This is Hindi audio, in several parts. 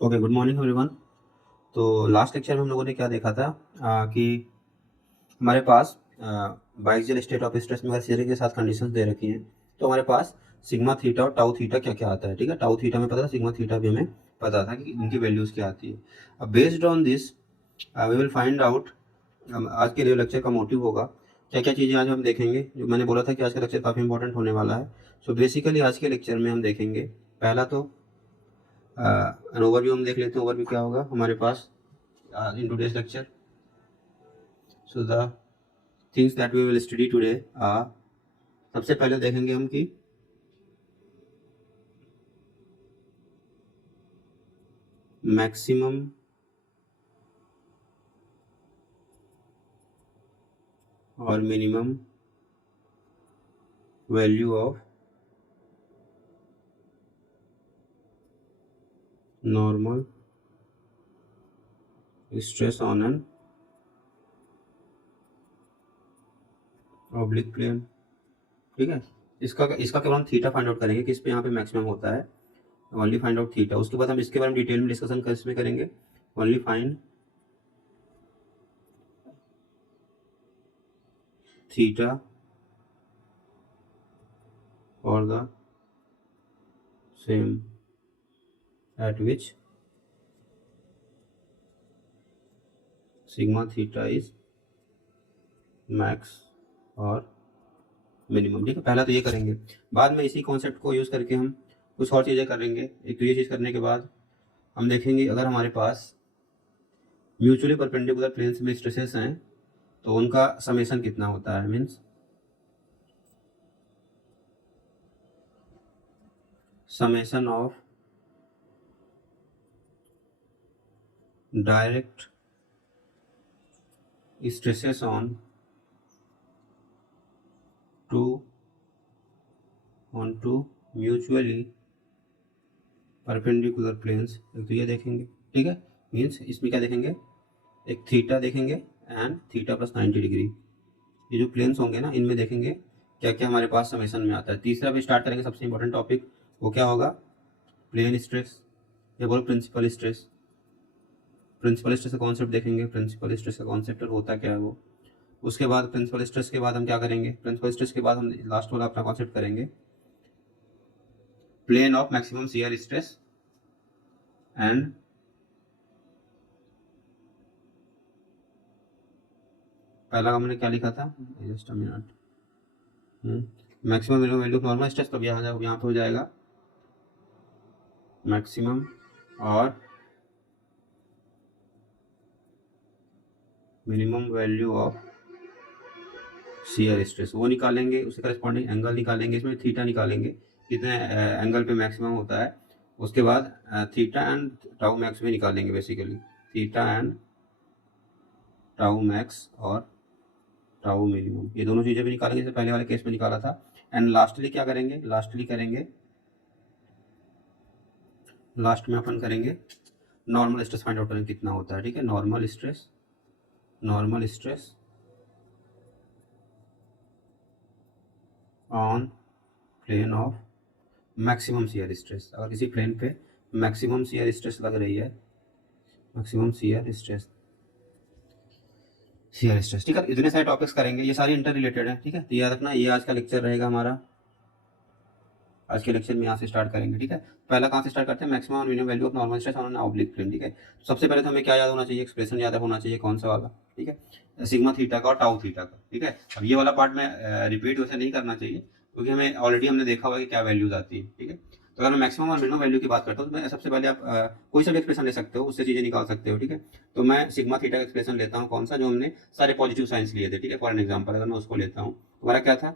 Okay, good morning everyone. तो लास्ट लेक्चर में हम लोगों ने क्या देखा था कि हमारे पास बाइक्सियल स्टेट ऑफ स्ट्रेस में सीरीज के साथ कंडीशंस दे रखी हैं। तो हमारे पास सिग्मा थीटा और टाउ थीटा क्या क्या आता है। ठीक है, टाउ थीटा में पता था, सिग्मा थीटा भी हमें पता था कि इनकी वैल्यूज़ क्या आती है। अब based on this we will find out, आज के लिए लेक्चर का मोटिव होगा क्या क्या चीज़ें आज हम देखेंगे। जो मैंने बोला था कि आज का लेक्चर काफ़ी इंपॉर्टेंट होने वाला है। सो बेसिकली आज के लेक्चर में हम देखेंगे, पहला तो एन ओवरव्यू हम देख लेते हैं। ओवरव्यू क्या होगा हमारे पास in today's lecture. So the things that we will study today are, सबसे पहले देखेंगे हम कि मैक्सिमम और minimum value of normal stress on an oblique plane. ठीक है, इसका इसका केवल हम थीटा फाइंड आउट करेंगे कि इस पे यहाँ पे मैक्सिमम होता है। Only find out theta. उसके बाद हम इसके बारे में डिटेल में डिस्कशन इसमें करेंगे। ओनली फाइंड थीटा और the same at which sigma theta is max और मिनिमम। ठीक है, पहला तो ये करेंगे। बाद में इसी कॉन्सेप्ट को यूज़ करके हम कुछ और चीज़ें करेंगे। एक तो ये चीज़ करने के बाद हम देखेंगे अगर हमारे पास म्यूचुअली परपेंडिकुलर प्लेन्स में स्ट्रेसेस हैं तो उनका समेशन कितना होता है। Means summation of direct stresses on two mutually perpendicular planes. एक तो ये देखेंगे। ठीक है, मीन्स इसमें क्या देखेंगे, एक थीटा देखेंगे एंड थीटा प्लस 90 डिग्री। ये जो प्लेन्स होंगे ना, इनमें देखेंगे क्या क्या हमारे पास समेशन में आता है। तीसरा भी स्टार्ट करेंगे, सबसे इंपॉर्टेंट टॉपिक वो क्या होगा, प्लेन स्ट्रेस या बोलो प्रिंसिपल स्ट्रेस। प्रिंसिपल स्ट्रेस का कॉन्सेप्ट देखेंगे, प्रिंसिपल स्ट्रेस का कॉन्सेप्ट होता क्या है वो। उसके बाद प्रिंसिपल स्ट्रेस के बाद हम क्या करेंगे, प्रिंसिपल स्ट्रेस के बाद हम लास्ट वाला अपना कॉन्सेप्ट करेंगे, plane of maximum shear stress and पहला का मैंने क्या लिखा था, just a minute, maximum minimum value of normal stress. तब यहाँ पे हो जाएगा मैक्सिमम और minimum value of shear stress वो निकालेंगे। उसके करस्पॉन्डिंग एंगल निकालेंगे, इसमें थीटा निकालेंगे कितने एंगल पे मैक्सिमम होता है। उसके बाद थीटा एंड टाउ मैक्स भी निकालेंगे। Basically theta and tau max और टाउ मिनिमम, ये दोनों चीज़ें भी निकालेंगे, जैसे पहले वाले केस में निकाला था। एंड लास्टली क्या करेंगे, लास्ट में अपन करेंगे नॉर्मल स्ट्रेस फाइंड आउट करेंगे कितना होता है। ठीक है, normal stress on plane of maximum shear stress. अगर किसी प्लेन पे मैक्सिमम शियर स्ट्रेस लग रही है, मैक्सिमम शियर स्ट्रेस। ठीक है, इतने सारे टॉपिक्स करेंगे, ये सारी इंटर रिलेटेड है। ठीक है, तो याद रखना, ये आज का लेक्चर रहेगा हमारा। आज के लेक्चर में यहाँ से स्टार्ट करेंगे। ठीक है, पहला कहाँ से स्टार्ट करते हैं, मैक्सिमम और minimum value of normal stress on an oblique plane. ठीक है, सबसे पहले तो हमें क्या याद होना चाहिए, एक्सप्रेशन याद होना चाहिए, कौन सा वाला। ठीक है, सिग्मा थीटा का और टाउ थीटा का। ठीक है, अब ये वाला पार्ट में रिपीट वैसे नहीं करना चाहिए क्योंकि हमें ऑलरेडी हमने देखा हुआ है कि क्या वैल्यूज आती है। ठीक है, तो अगर मैं मैक्सिमम और मिनिमम वैल्यू की बात करता हूँ तो मैं सबसे पहले आप कोई सा भी एक्सप्रेशन ले सकते हो, उससे चीजें निकाल सकते हो। ठीक है, तो मैं सिग्मा थीटा का एक्सप्रेशन लेता हूँ, कौन सा, जो हमने सारे पॉजिटिव साइंस लिए थे। ठीक है, फॉर एन एग्जाम्पल अगर मैं उसको लेता हूँ, तुम्हारा क्या था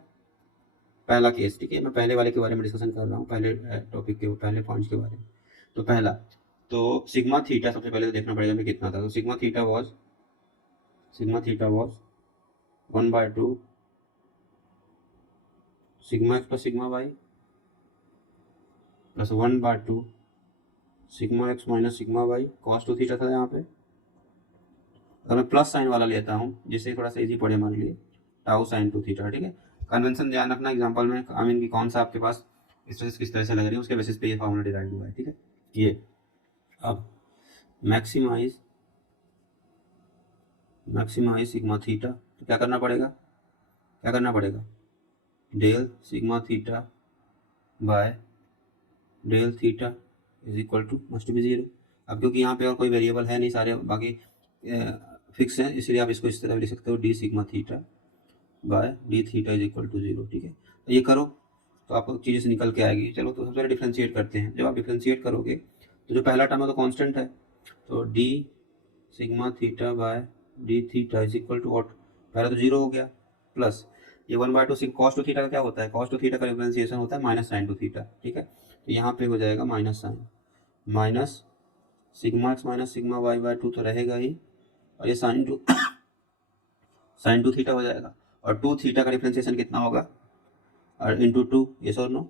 पहला केस। ठीक है, मैं पहले वाले के बारे में डिस्कशन कर रहा हूँ, पहले टॉपिक के पहले पॉइंट्स के बारे में। तो पहला तो सिग्मा थीटा सबसे पहले तो देखना पड़ेगा हमें कितना था। तो sigma theta was 1/2 sigma x plus sigma y plus 1/2 sigma x minus sigma y cos 2 theta था यहाँ पे। अगर मैं प्लस साइन वाला लेता हूँ जिससे थोड़ा सा इजी पड़े हमारे लिए, टाउ साइन 2 थीटा। ठीक है, कन्वेंशन ध्यान रखना एग्जाम्पल में, आई मीन कि कौन सा आपके पास स्ट्रेस किस तरह से लग रही है उसके बेसिस पे ये फॉर्मूला डिराइव हुआ है। ठीक है, ये अब मैक्सिमाइज सिग्मा थीटा, तो क्या करना पड़ेगा, del sigma theta by del theta is equal to must be 0। अब क्योंकि यहाँ पे और कोई वेरिएबल है नहीं, सारे बाकी फिक्स हैं, इसलिए आप इसको इस तरह लिख सकते हो, d sigma theta by d theta is equal to 0। ठीक है, तो ये करो तो आपको चीज़ें से निकल के आएगी। चलो तो सबसे पहले डिफ्रेंशिएट करते हैं। जब आप डिफ्रेंशिएट करोगे तो जो पहला टर्म है तो कांस्टेंट है, तो d sigma theta by d theta is equal to what, पहला तो 0 हो गया, प्लस ये 1/2 कॉस टू थीटा का क्या होता है, कॉस टू थीटा का डिफ्रेंशिएशन होता है माइनस साइन टू थीटा। ठीक है, तो यहाँ पे हो जाएगा minus sine, minus sigma x minus sigma y by 2 तो रहेगा ही, और ये साइन टू थीटा हो जाएगा, और 2 थीटा का डिफ्रेंशिएशन कितना होगा, और इंटू 2, यस और नो,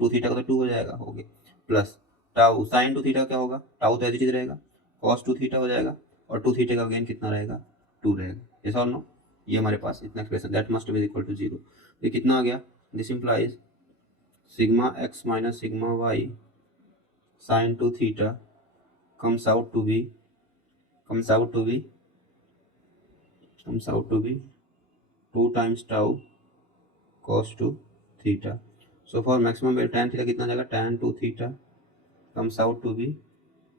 2 थीटा का तो 2 हो जाएगा, हो गया, plus tau sine two theta क्या होगा, टाउ तो ऐसी चीज रहेगा, कॉस टू थीटा हो जाएगा, और 2 थीटा का गेन कितना रहेगा, 2 रहेगा, यस और नो। ये हमारे पास इतना expression, that must be equal to 0। ये कितना आ गया, this implies sigma x minus sigma y sine two theta comes out to be 2 times tau cos 2 theta. So for maximum value tan theta कितना जाएगा, tan 2 theta comes out to be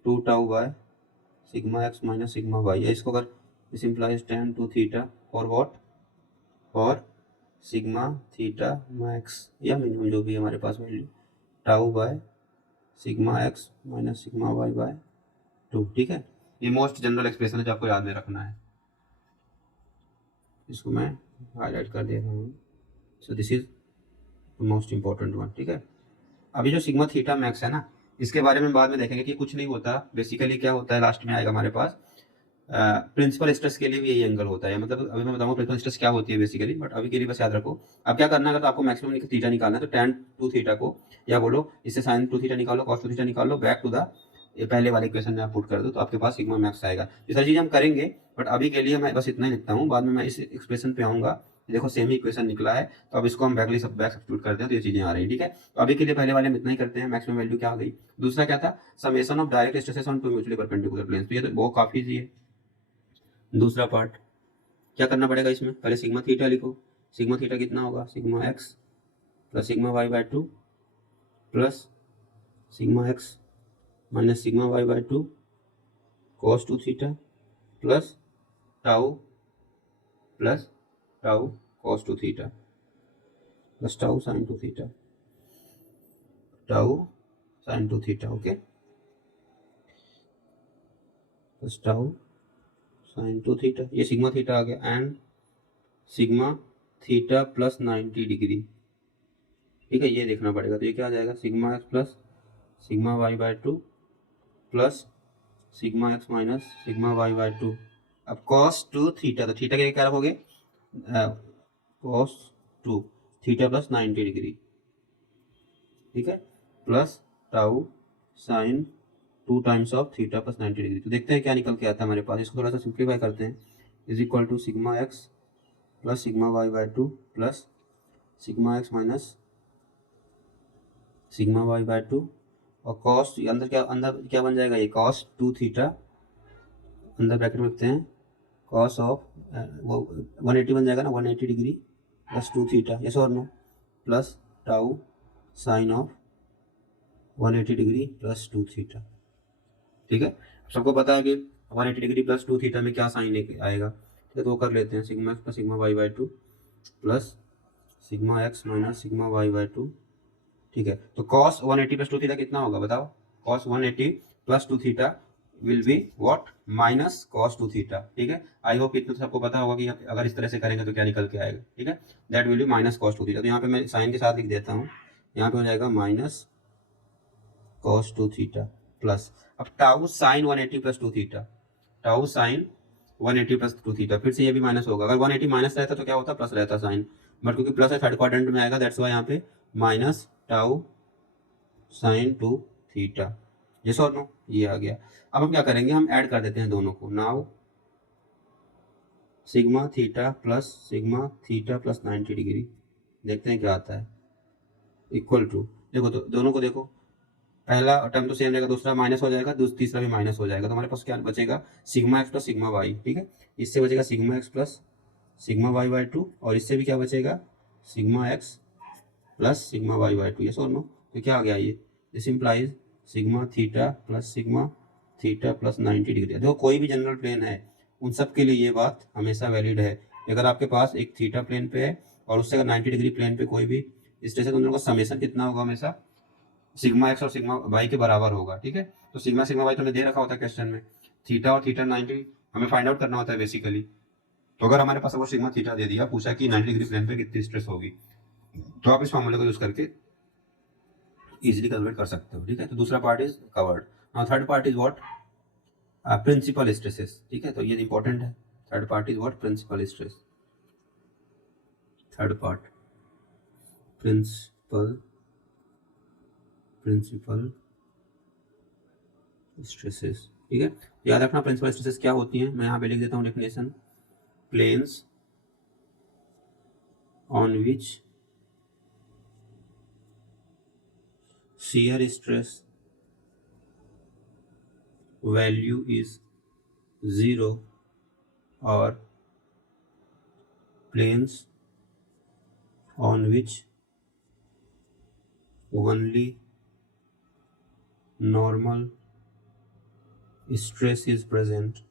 2 tau by sigma x minus sigma y। या इसको अगर this implies tan 2 theta for what, for sigma theta max या मिनिमम जो भी हमारे पास value, tau by sigma x minus sigma y by 2। ठीक है, ये मोस्ट जनरल एक्सप्रेशन है जो आपको याद में रखना है, इसको मैं हाईलाइट कर दे रहा हूँ। सो this is most important one. ठीक है, अभी जो सिग्मा थीटा मैक्स है ना, इसके बारे में बाद में देखेंगे कि कुछ नहीं होता, बेसिकली क्या होता है, लास्ट में आएगा हमारे पास प्रिंसिपल स्ट्रेस के लिए भी यही एंगल होता है। मतलब अभी मैं बताऊंगा प्रिंसिपल स्ट्रेस क्या होती है बेसिकली, बट अभी के लिए बस याद रखो। अब क्या करना है, अगर तो आपको मैक्सिमम थीटा निकालना है तो tan 2 थीटा को, या बोलो इससे sin 2 थीटा निकालो, cos 2 थीटा निकालो, बैक टू द ये पहले वाले इक्वेशन में आप पुट कर दो, तो आपके पास सिग्मा मैक्स आएगा। ये सारी चीज़ हम करेंगे, बट अभी के लिए मैं बस इतना ही लिखता हूँ, बाद में मैं इस एक्सप्रेशन पे आऊँगा। देखो सेम ही इक्वेशन निकला है, तो अब इसको हम बैक सब्स्टिट्यूट करते हैं, तो ये चीज़ें आ रही है। ठीक है, तो अभी के लिए पहले वाले में इतना ही करते हैं। मैक्सिमम वैल्यू क्या आ गई, दूसरा क्या था, summation of direct stresses on two mutually perpendicular planes, तो ये तो वो काफ़ी ईजी है। दूसरा पार्ट क्या करना पड़ेगा, इसमें पहले सिग्मा थीटा लिखो, सिग्मा थीटा कितना होगा, sigma x plus sigma y by 2 plus sigma x minus sigma y by 2 cos 2 theta plus tau cos 2 theta plus tau sin 2 theta, tau sin 2 theta, okay, plus tau sin 2 theta, ये सिग्मा थीटा आ गया, and sigma theta plus 90 degree. ठीक है, ये देखना पड़ेगा, तो ये क्या आ जाएगा, sigma x plus sigma y by 2 plus sigma x minus sigma y by 2। अब cos 2 थीटा, तो थीटा के क्या रखोगे, cos 2 थीटा प्लस 90 डिग्री, ठीक है, plus tau sine 2 times of theta plus 90 degree. तो देखते हैं क्या निकल के आता है हमारे पास, इसको थोड़ा सा सिंप्लीफाई करते हैं, is equal to sigma x plus sigma y by 2 plus sigma x minus sigma y by 2, और कॉस अंदर क्या बन जाएगा, ये cos 2 थीटा, अंदर ब्रैकेट में लिखते हैं cos ऑफ वो 180 बन जाएगा ना, 180 डिग्री प्लस 2 थीटा, यस और no, plus tau sine of 180 degree plus 2 theta. ठीक है, सबको पता है कि 180 डिग्री प्लस 2 थीटा में क्या साइन आएगा, ठीक है, तो वो कर लेते हैं, sigma x plus sigma y by 2 plus sigma x minus sigma y by 2। ठीक है, तो cos 180 प्लस 2 थीटा कितना होगा बताओ, cos 180 plus 2 theta will be what, minus cos 2 theta. ठीक है, आई होप इतना सबको पता होगा कि अगर इस तरह से करेंगे तो क्या निकल के आएगा। ठीक है, that will be minus cos 2 theta, तो यहाँ पे मैं साइन के साथ लिख देता हूँ, यहाँ पे हो जाएगा माइनस cos 2 थीटा प्लस, अब tau sine 180 plus 2 theta, tau sine 180 plus 2 theta, फिर से ये भी माइनस होगा, अगर 180 माइनस रहता तो क्या होता, प्लस रहता साइन, बट क्योंकि प्लस है थर्ड क्वाड्रेंट में आएगा, दैट्स वाई यहाँ पे minus tau sine 2 theta, yes और नो, ये आ गया। अब हम क्या करेंगे, हम ऐड कर देते हैं दोनों को, now sigma theta plus 90 degree, देखते हैं क्या आता है, इक्वल टू, देखो तो दोनों को देखो, पहला टर्म तो सेम रहेगा, दूसरा माइनस हो जाएगा, तीसरा भी माइनस हो जाएगा, तो हमारे पास क्या बचेगा, sigma x plus sigma y. ठीक है, इससे बचेगा sigma x plus sigma y by two, और इससे भी क्या बचेगा, sigma x plus sigma y by two. Yes और नो? तो क्या आ गया ये, this implies sigma theta plus 90 degree. देखो कोई भी जनरल प्लेन है उन सब के लिए ये बात हमेशा वैलिड है। अगर आपके पास एक थीटा प्लेन पे है और उससे अगर 90 डिग्री प्लेन पे कोई भी स्ट्रेस है, तो उन लोगों का समेशन कितना होगा, हमेशा सिग्मा एक्स और सिग्मा वाई के बराबर होगा। ठीक है, तो सिग्मा वाई तो हमें दे रखा होता है क्वेश्चन में, थीटा और थीटा 90 हमें फाइंड आउट करना होता है बेसिकली। तो अगर हमारे पास वो सिग्मा थीटा दे दिया, पूछा कि 90 डिग्री प्लेन पे कितनी स्ट्रेस होगी, तो आप इस फॉर्मूले को यूज करके इजीली कैलकुलेट कर सकते हो। ठीक है, तो दूसरा part is covered. Now third part is what, principal stresses. ठीक है, तो ये इंपॉर्टेंट है। Third part is what, principal stress. Third part principal stresses. ठीक है, याद रखना प्रिंसिपल स्ट्रेसेस क्या होती हैं, मैं यहाँ पे लिख देता हूँ definition, planes on which shear stress value is 0 or planes on which only normal stress is present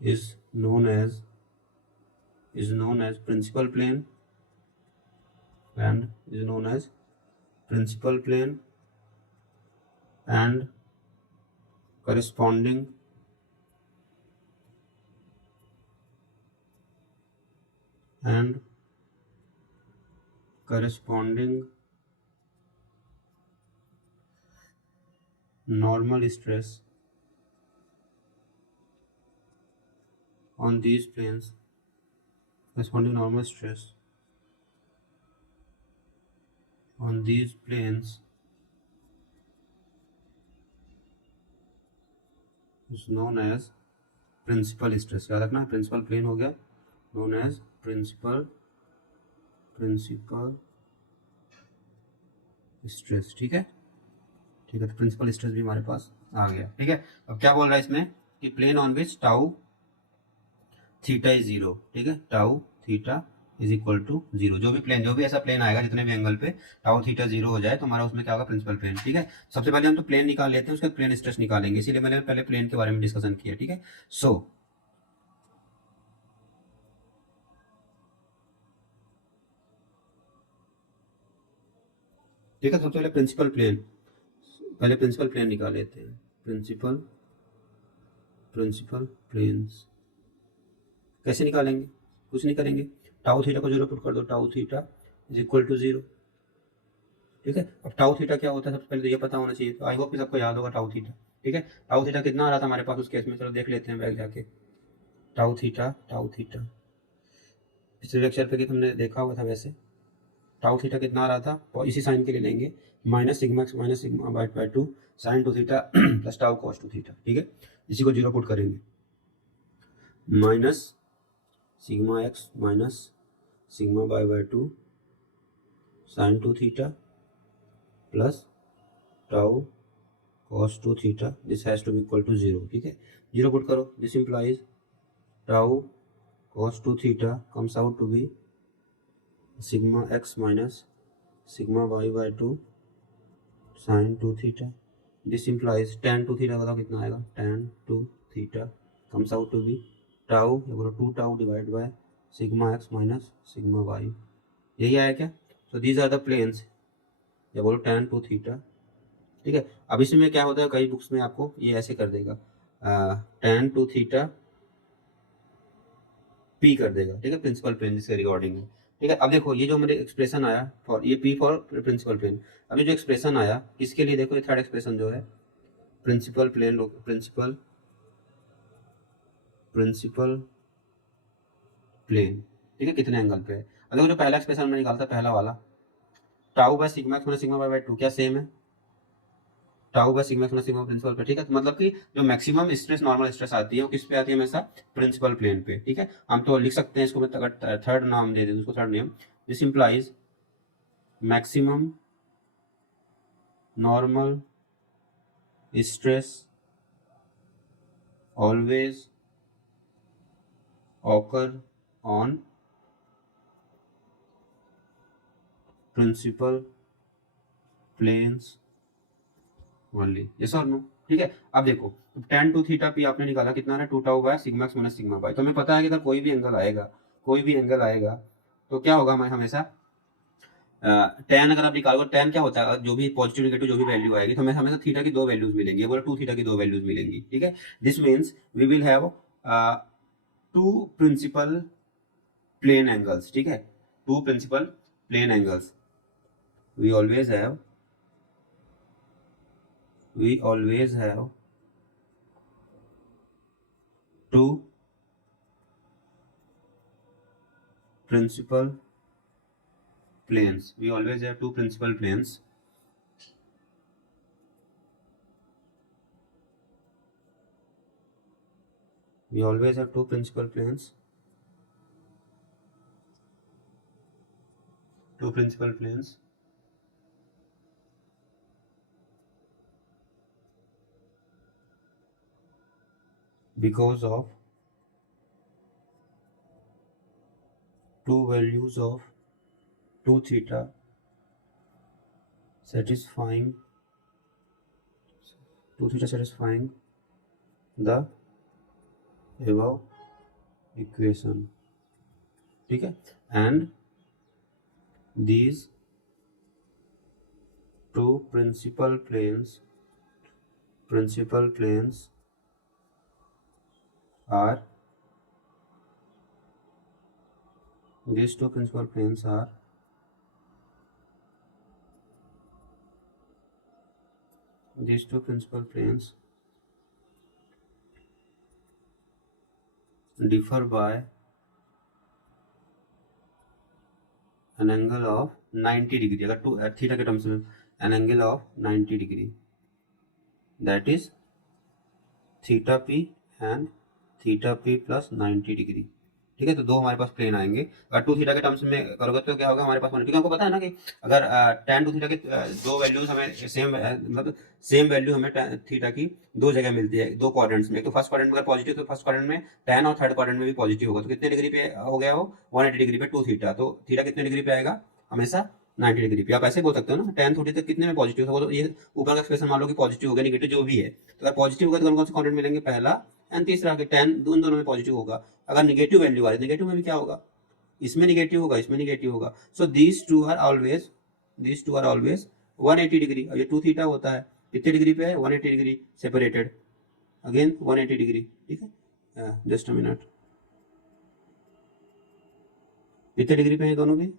is known as principal plane and corresponding normal stress on these planes, corresponding normal stress on these planes is known as principal stress. याद रखना, प्रिंसिपल प्लेन हो गया नोन एज प्रिंसिपल स्ट्रेस। ठीक है, तो प्रिंसिपल स्ट्रेस भी हमारे पास आ गया। ठीक है, अब क्या बोल रहा है इसमें कि plane on which tau theta is 0। ठीक है, tau theta is equal to 0, जो भी ऐसा प्लेन आएगा जितने भी एंगल पे टाउ थीटा 0 हो जाए, तो हमारा उसमें क्या होगा, प्रिंसिपल प्लेन। ठीक है, सबसे पहले हम तो प्लेन निकाल लेते हैं, उसके बाद प्लेन स्ट्रेस निकालेंगे, इसीलिए मैंने पहले प्लेन के बारे में डिस्कशन किया। ठीक है, सो ठीक है, सबसे पहले प्रिंसिपल प्लेन निकाल लेते हैं। प्रिंसिपल प्लेन्स कैसे निकालेंगे, कुछ नहीं करेंगे, टाउ थीटा को 0 पुट कर दो, tau theta is equal to 0। ठीक है, अब टाउ थीटा क्या होता है सबसे पहले तो ये पता होना चाहिए, तो आई होप कि सबको याद होगा टाउ थीटा। ठीक है, टाउ थीटा कितना आ रहा था हमारे पास उस केस में, चलो देख लेते हैं बैक जाके। टाउ थीटा पिछले लेक्चर पे हमने देखा हुआ था वैसे। टाउ थीटा कितना आ रहा था, और इसी साइन के लिए लेंगे, minus sigma x minus sigma by two sine two theta plus tau cos two theta. ठीक है, इसी को 0 पुट करेंगे, minus sigma x minus sigma by two sine two theta plus tau cos two theta, this has to be equal to 0। ठीक है, 0 पुट करो, this implies tau cos two theta comes out to be sigma x minus sigma y by two sine two theta, this implies tan two theta, बताओ कितना आएगा, tan two theta comes out to be tau, ये बोलो 2 tau divide by sigma x minus sigma y, यही आया क्या। So these are the planes, या बोलो टेन टू थीटा। ठीक है, अब इसमें क्या होता है, कई बुक्स में आपको ये ऐसे कर देगा, टेन टू थीटा पी कर देगा। ठीक है, प्रिंसिपल प्लेन जिसके रिगार्डिंग है। ठीक है, अब देखो ये जो मेरे एक्सप्रेशन आया फॉर ये पी फॉर प्रिंसिपल प्लेन, अब ये जो एक्सप्रेशन आया किसके लिए, देखो ये थर्ड एक्सप्रेशन जो है प्रिंसिपल प्लेन। ठीक है, कितने एंगल पे है। अब देखो जो पहला एक्सप्रेशन मैंने निकाला था, पहला वाला tau by sigma x minus sigma by two, क्या सेम है, tau by sigma x minus sigma principal पे। ठीक है, तो मतलब कि जो मैक्सिमम स्ट्रेस नॉर्मल स्ट्रेस आती है वो किस पे आती है, हमेशा प्रिंसिपल प्लेन पे। ठीक है, हम तो लिख सकते हैं इसको, मैं थर्ड नाम दे दें उसको, third name, this implies maximum normal stress always occur on principal planes only, yes or no? ठीक है। अब देखो tan टू थीटा पी आपने निकाला कितना है, 2 tau by sigma x minus sigma y. तो हमें पता है कि अगर कोई भी एंगल आएगा तो क्या होगा, हमें हमेशा tan अगर आप निकालोगे, tan क्या होता है, जो भी पॉजिटिव नेगेटिव जो भी वैल्यू आएगी तो हमें हमेशा थीटा की दो वैल्यूज मिलेंगी, बोला 2 थीटा की दो वैल्यूज मिलेंगी। ठीक है, this means we will have two principal plane angles. ठीक है, two principal plane angles we always have two principal planes. We always have two principal planes. We always have two principal planes. Two principal planes. Because of two values of 2 theta satisfying the above equation. ठीक है, and these two principal planes are these two principal planes are differ by an angle of 90 degree. अगर टू थीटा के टर्म्स में an angle of 90 degree, that is theta P and theta P plus 90 degree. ठीक है, तो दो हमारे पास प्लेन आएंगे। अगर टू थीटा के टर्म्स में करोगे तो क्या होगा हमारे पास, क्योंकि हमको पता है ना कि अगर tan टू थीटा के दो वैल्यूज हमें सेम, मतलब सेम वैल्यू हमें थीटा की दो जगह मिलती है, दो क्वाड्रेंट्स में। तो फर्स्ट क्वाड्रेंट में अगर पॉजिटिव तो फर्स्ट क्वाड्रेंट में tan और थर्ड क्वाड्रेंट में भी पॉजिटिव होगा। तो कितने डिग्री पे हो गया वो, 180 डिग्री पे टू थीटा। तो थीटा कितने डिग्री पे आएगा, हमेशा 90 डिग्री पे। आप ऐसे बोल सकते हो ना, tan थोड़ी तक कितने में पॉजिटिव था, वो तो ये ऊपर का एक्सप्रेशन मान लो कि पॉजिटिव हो गया, नेगेटिव जो भी है। तो अगर पॉजिटिव होगा तो कौन कौन से क्वाड्रेंट मिलेंगे, पहला एंड तीसरा के tan दोनों में पॉजिटिव होगा। अगर नेगेटिव वैल्यू आ रही है, नेगेटिव में भी क्या होगा, इसमें नेगेटिव होगा, इसमें नेगेटिव होगा। So these two are always 180 degree. और ये टू थीटा होता है कितने डिग्री पे है, 180 डिग्री सेपरेटेड, अगेन 180 डिग्री। ठीक है, जस्ट अ मिनट, कितने डिग्री पे है दोनों भी,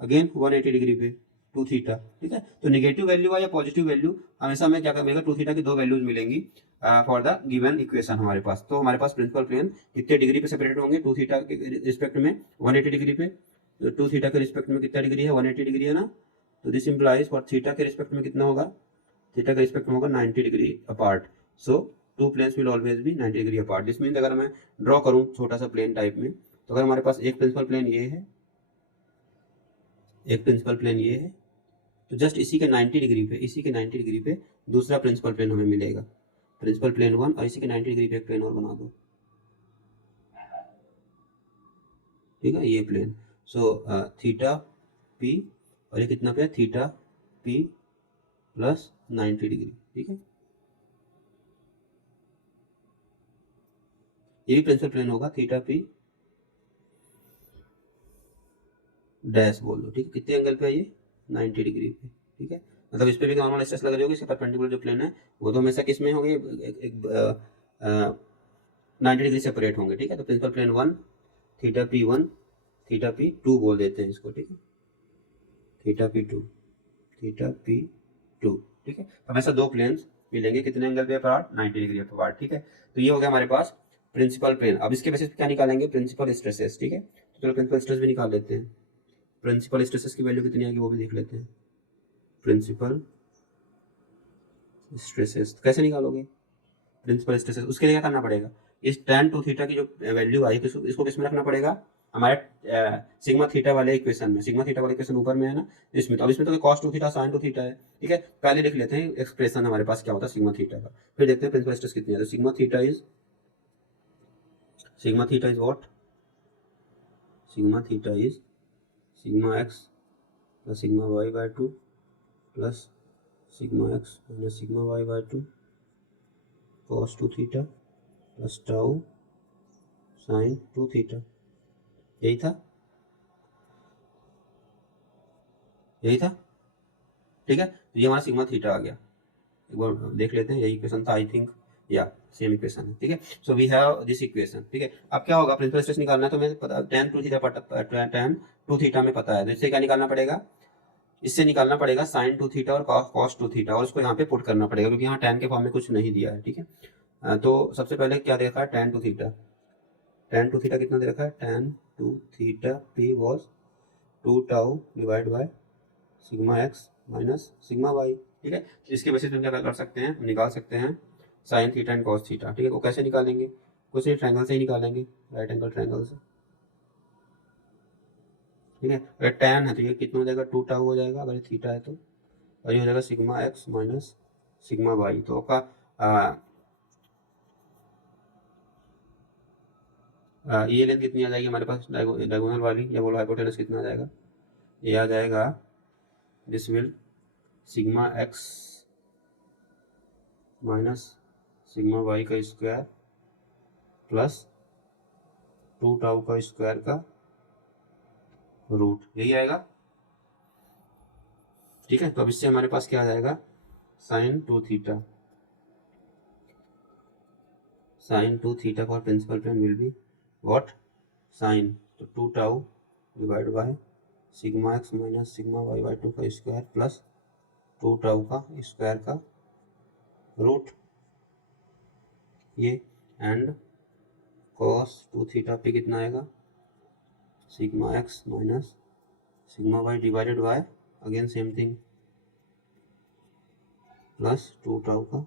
अगेन 180 डिग्री पे टू थीटा। ठीक है, तो नेगेटिव वैल्यू है या पॉजिटिव वैल्यू, हमेशा हमें क्या करेगा, टू थीटा की दो वैल्यूज मिलेंगी फॉर द गिवन इक्वेशन हमारे पास। तो हमारे पास प्रिंसिपल प्लेन कितने डिग्री पे सेपरेट होंगे, टू थीटा के रिस्पेक्ट में 180 डिग्री पे। तो टू थीटा के रिस्पेक्ट में कितना डिग्री है, 180 डिग्री है ना। तो दिस इंप्लाइज फॉर थीटा के रिस्पेक्ट में कितना होगा, थीटा के रिस्पेक्ट में होगा 90 degree apart. So two planes will always be 90 degree apart. This means अगर मैं ड्रॉ करूँ छोटा सा प्लेन टाइप में, तो अगर हमारे पास एक प्रिंसिपल प्लेन ये है, एक प्रिंसिपल प्लेन ये है, तो जस्ट इसी के 90 डिग्री पे दूसरा प्रिंसिपल प्लेन हमें मिलेगा, प्रिंसिपल प्लेन 1, और इसी के 90 डिग्री पे एक प्लेन और बना दो। ठीक है, ये प्लेन। सो थीटा पी, और ये कितना पे है, थीटा पी प्लस 90 डिग्री। ठीक है, ये भी प्रिंसिपल प्लेन होगा, थीटा पी डैश बोल दो। ठीक है, कितने एंगल पे है ये, 90 डिग्री पे। ठीक है, मतलब इस पे भी नॉर्मल स्ट्रेस लग रही होगी, इसके परपेंडिकुलर जो प्लेन है वो तो हमेशा किस में होंगे, एक 90 डिग्री सेपरेट होंगे। ठीक है, तो principal plane 1 theta p 1 theta p 2 बोल देते हैं इसको। ठीक है, थीटा पी 2 थीटा पी 2। ठीक है, तो हमेशा दो प्लेन्स मिलेंगे कितने एंगल पे अपार्ट, 90 डिग्री अपार्ट। ठीक है, तो ये हो गया हमारे पास प्रिंसिपल प्लेन। अब इसके बेसिस पे क्या निकालेंगे, प्रिंसिपल स्ट्रेसेस। ठीक है, तो चलो प्रिंसिपल स्ट्रेस भी निकाल लेते हैं। प्रिंसिपल स्ट्रेसेस की वैल्यू कितनी आएगी वो भी देख लेते हैं। प्रिंसिपल स्ट्रेसेस कैसे निकालोगे, प्रिंसिपल स्ट्रेसेस उसके लिए क्या करना पड़ेगा, इस tan टू थीटा की जो वैल्यू आई इसको किस में रखना पड़ेगा, हमारे सिग्मा थीटा वाले इक्वेशन में, सिग्मा थीटा वाले इक्वेशन ऊपर में है ना, इसमें तो अब इसमें तो cos two theta sine two theta है, ठीक है। पहले लिख लेते हैं एक्सप्रेशन हमारे पास क्या होता है सिग्मा थीटा का, फिर देखते हैं प्रिंसिपल स्ट्रेस कितनी है। तो sigma theta is what, sigma theta is sigma x plus sigma y by two plus sigma x minus sigma y by two cos two theta plus tau sine two theta. यही था, यही था, ठीक है। तो ये हमारा सिग्मा थीटा आ गया, एक बार देख लेते हैं, यही इक्वेशन था आई थिंक, या सेम इक्वेशन है, ठीक है। So we have this equation, ठीक है। अब क्या होगा, प्रिंसिपल स्ट्रेस निकालना है, तो मुझे पता tan टू थीटा में पता है, तो इससे क्या निकालना पड़ेगा, इससे निकालना पड़ेगा साइन टू थीटा और कॉस टू थीटा, और उसको यहाँ पे पुट करना पड़ेगा क्योंकि यहाँ tan के फॉर्म में कुछ नहीं दिया है, ठीक है। तो सबसे पहले क्या देखा है, tan टू थीटा कितना दे रखा है, tan two theta p was 2 tau divide by sigma x minus sigma y, ठीक है। इसके बेसिस पे हम क्या कर सकते हैं, निकाल सकते हैं sine theta and cos theta, ठीक है। वो कैसे निकालेंगे, कुछ नहीं, ट्रायंगल से ही निकालेंगे, राइट एंगल ट्रायंगल से, ठीक है। अगर tan है तो ये कितना हो जाएगा, 2 टाउ हो जाएगा अगर थीटा है तो, और ये हो जाएगा sigma x minus sigma y. तो आपका ये लेंथ कितनी आ जाएगी हमारे पास, डायगोनल वाली, या बोलो हाइपोटेनस कितना आ जाएगा, ये आ जाएगा, this will sigma x minus sigma y का स्क्वायर प्लस 2 टाउ का स्क्वायर का रूट, यही आएगा, ठीक है। तो अब इससे हमारे पास क्या आ जाएगा, sine two theta for principal plane will be what, sine, तो 2 tau divide by sigma x minus sigma y by 2 का स्क्वायर प्लस 2 टाउ का स्क्वायर का रूट, ये, एंड कॉस टू थीटा पे कितना आएगा, sigma x minus sigma y divided by again same thing plus 2 tau का,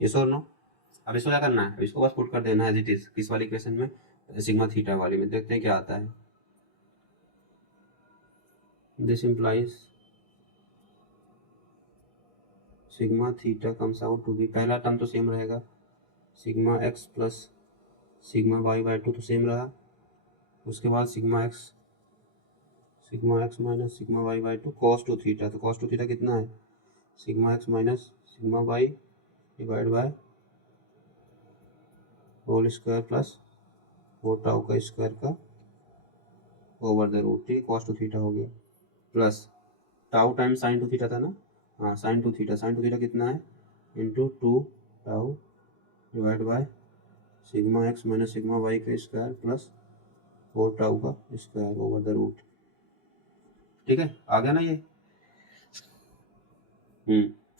ये और नो। अब इसको क्या करना है, इसको बस पुट कर देना है एज इट इज, किस वाली इक्वेशन में, सिग्मा थीटा वाली में, देखते हैं क्या आता है। This implies sigma theta comes out to be, पहला टर्म तो सेम रहेगा, sigma x plus sigma y by two तो सेम रहा, उसके बाद sigma x minus sigma y by two cos two theta, तो कॉस टू थीटा कितना है, sigma x minus sigma y divide by whole square plus 4 tau का स्क्वायर का ओवर द रूट, ठीक है, कॉस टू थीटा हो गया, plus tau time sine two theta था ना, हाँ साइन टू थीटा कितना है, into 2 tau divide by sigma x minus sigma y का स्क्वायर प्लस 4 टाउ का स्क्वायर ओवर द रूट, ठीक है, आ गया ना ये।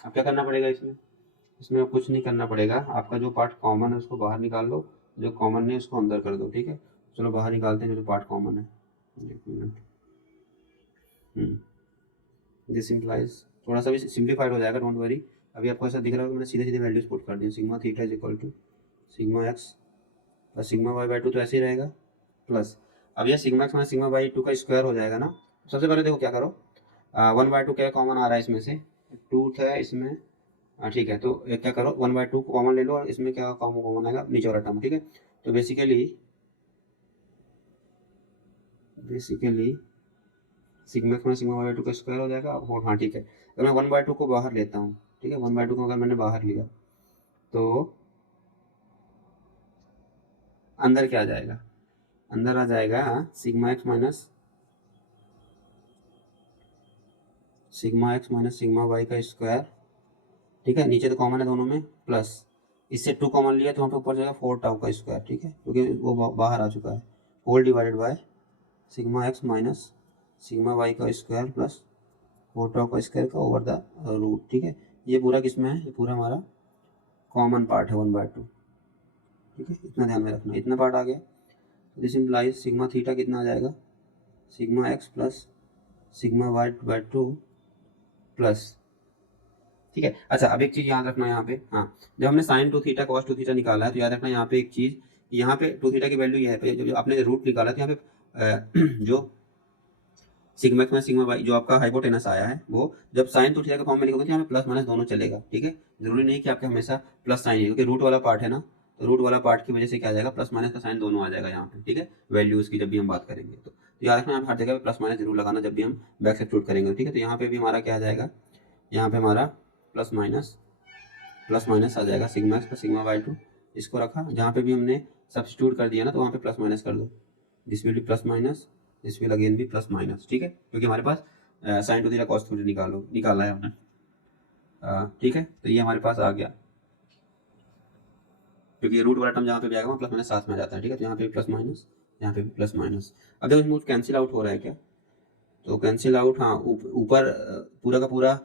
अब क्या करना पड़ेगा इसमें अब कुछ नहीं करना पड़ेगा, आपका जो पार्ट कॉमन है उसको बाहर निकाल लो, जो कॉमन नहीं है उसको अंदर कर दो, ठीक है। चलो बाहर निकालते हैं जो पार्ट कॉमन है, एक मिनट। दिस इम्प्लाइज, थोड़ा सा भी सिंप्लीफाइड हो जाएगा, डोंट वरी। अभी आपको ऐसा दिख रहा है कि मैंने सीधे सीधे वैल्यूज पुट कर दी, sigma theta is equal to sigma x plus sigma y by two, तो ऐसे ही रहेगा, प्लस अब यह sigma x minus sigma y two का स्क्वायर हो जाएगा ना। सबसे पहले देखो क्या करो, 1/2 क्या कॉमन आ रहा है इसमें से, 2 था इसमें, ठीक है। तो एक क्या करो, 1/2 को कॉमन ले लो, और इसमें क्या कॉमन आएगा, नीचे वाला टर्म, ठीक है। तो basically sigma x minus sigma y by two का स्क्वायर हो जाएगा, और हाँ ठीक है। अगर मैं 1/2 को बाहर लेता हूँ, ठीक है, 1/2 को अगर मैंने बाहर लिया तो अंदर क्या आ जाएगा, अंदर आ जाएगा sigma x minus sigma y का स्क्वायर, ठीक है, नीचे तो कॉमन है दोनों में, प्लस इससे 2 कॉमन लिया तो वहाँ पे ऊपर जाएगा 4 टाउ का स्क्वायर, ठीक है, क्योंकि वो बाहर आ चुका है, whole divided by sigma x minus sigma y का स्क्वायर प्लस 4 टाउ का स्क्वायर का ओवर द रूट, ठीक है। ये पूरा किस में है, ये पूरा हमारा कॉमन पार्ट है 1/2, ठीक है, इतना ध्यान में रखना, इतना पार्ट आ गया। दिस इम्प्लाइज सिग्मा थीटा कितना आ जाएगा, sigma x plus sigma y by two plus, ठीक है। अच्छा अब एक चीज याद रखना यहाँ पे, हाँ, जब हमने sign two theta cos two theta निकाला है तो याद रखना यहाँ पे एक चीज यहाँ पे टू थीटा की वैल्यू ये है, तो जो आपने रूट निकाला था यहाँ पे जो sigma x minus sigma y जो आपका हाइपोटेनस आया है, वो जब साइन टू थीटा के फॉर्म में लिखोगे तो यहाँ पे प्लस माइनस दोनों चलेगा, ठीक है। जरूरी नहीं कि आपके हमेशा प्लस साइन है, क्योंकि रूट वाला पार्ट है ना, तो रूट वाला पार्ट की वजह से क्या आ जाएगा, प्लस माइनस का साइन दोनों आ जाएगा यहाँ पे, ठीक है। वैल्यूज की जब भी हम बात करेंगे तो याद रखना, हर जगह पे प्लस माइनस जरूर लगाना जब भी हम बैक सब्स्टिट्यूट करेंगे, ठीक है। तो यहाँ पे भी हमारा क्या आ जाएगा, यहाँ पे हमारा प्लस माइनस आ जाएगा sigma x plus sigma y two. इसको रखा, जहाँ पे भी हमने सब्स्टिट्यूट कर दिया ना, तो वहाँ पे प्लस माइनस कर दो, this will be plus minus, this will again भी प्लस माइनस, ठीक है, क्योंकि हमारे पास sine two theta cos two निकाला है हमने, ठीक है। तो ये हमारे पास आ गया, क्योंकि रूट वाला टर्म जहाँ पे भी आएगा वहाँ प्लस माइनस साथ में आ जाता है, ठीक है। तो यहाँ पे भी प्लस माइनस, यहाँ पे भी प्लस माइनस। अब देखो इसमें कैंसिल आउट हो रहा है क्या, तो कैंसिल आउट, हाँ, ऊपर पूरा का पूरा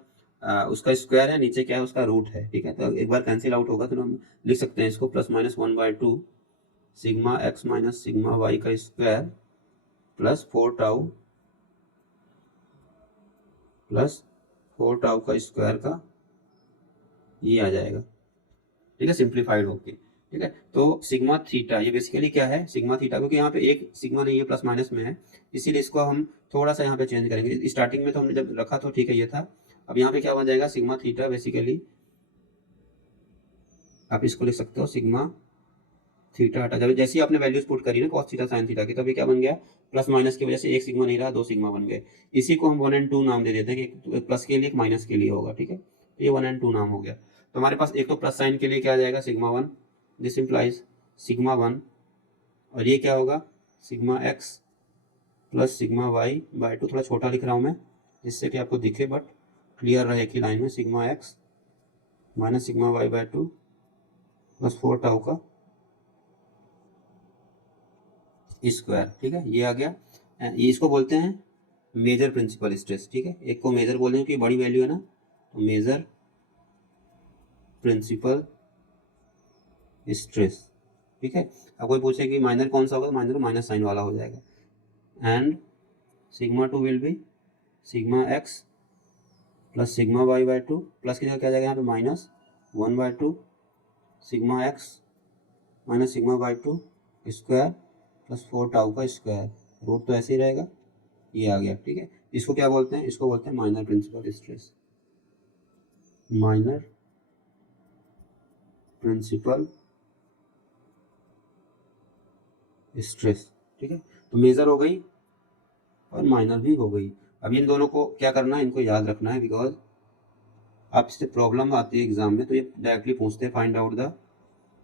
उसका स्क्वायर है, नीचे क्या है उसका रूट है, ठीक है। तो एक बार कैंसिल आउट होगा तो हम लिख सकते हैं इसको plus minus 1/2 sigma x minus sigma y का स्क्वायर प्लस 4 टाउ का स्क्वायर का ये आ जाएगा, ठीक है, सिंप्लीफाइड होके, ठीक है। तो सिग्मा थीटा ये बेसिकली क्या है, सिग्मा थीटा, क्योंकि यहाँ पे एक सिग्मा नहीं है, प्लस माइनस में है, इसीलिए इसको हम थोड़ा सा यहाँ पे चेंज करेंगे। स्टार्टिंग में तो हमने जब रखा तो ठीक है ये था, अब यहाँ पे क्या बन जाएगा, सिग्मा थीटा बेसिकली आप इसको लिख सकते हो सिग्मा थीटा हटा, जब जैसे ही आपने वैल्यूज पुट करी ना कॉस थीटा साइन थीटा की, तभी क्या बन गया, प्लस माइनस की वजह से एक सिग्मा नहीं रहा, दो सिग्मा बन गए। इसी को हम 1 और 2 नाम दे देते हैं कि प्लस के लिए एक माइनस के लिए होगा, ठीक है। तो ये 1 और 2 नाम हो गया। तो हमारे पास एक तो प्लस साइन के लिए क्या आ जाएगा सिग्मा 1, दिस इंप्लाइज सिग्मा 1, और ये क्या होगा sigma x plus sigma y by 2, थोड़ा छोटा लिख रहा हूँ मैं जिससे कि आपको दिखे बट क्लियर रहे एक ही लाइन में, sigma x minus sigma y by 2 plus 4 tau का स्क्वायर, ठीक है, ये आ गया। ये इसको बोलते हैं मेजर प्रिंसिपल स्ट्रेस, ठीक है। एक को मेजर बोलते हैं कि बड़ी वैल्यू है ना, तो मेजर प्रिंसिपल स्ट्रेस, ठीक है। अब कोई पूछे कि माइनर कौन सा होगा, तो माइनर माइनस साइन वाला हो जाएगा। And sigma 2 will be sigma x plus sigma y by 2, plus की जगह क्या जाएगा यहाँ पे minus 1/2 sigma x minus sigma by 2 square plus 4 tau का स्क्वायर, रूट तो ऐसे ही रहेगा, ये आ गया, ठीक है। इसको क्या बोलते हैं, इसको बोलते हैं minor principal stress, minor principal stress, ठीक है। तो मेजर हो गई और माइनर भी हो गई। अब इन दोनों को क्या करना है, इनको याद रखना है, बिकॉज आप इससे प्रॉब्लम आती है एग्जाम में, तो ये डायरेक्टली पूछते हैं find out the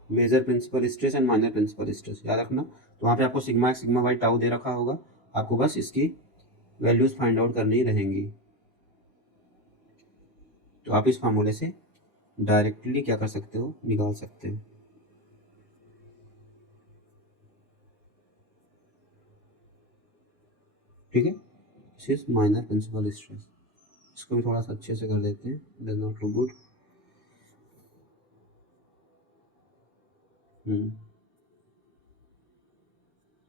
major principal stress and minor principal stress, याद रखना। तो वहाँ पे आपको sigma x sigma y tau दे रखा होगा, आपको बस इसकी वैल्यूज फाइंड आउट करनी रहेंगी। तो आप इस फार्मूले से डायरेक्टली क्या कर सकते हो, निकाल सकते हो, ठीक है। This is minor principal stress. इसको भी थोड़ा सा अच्छे से कर देते हैं, डज नॉट लुक गुड।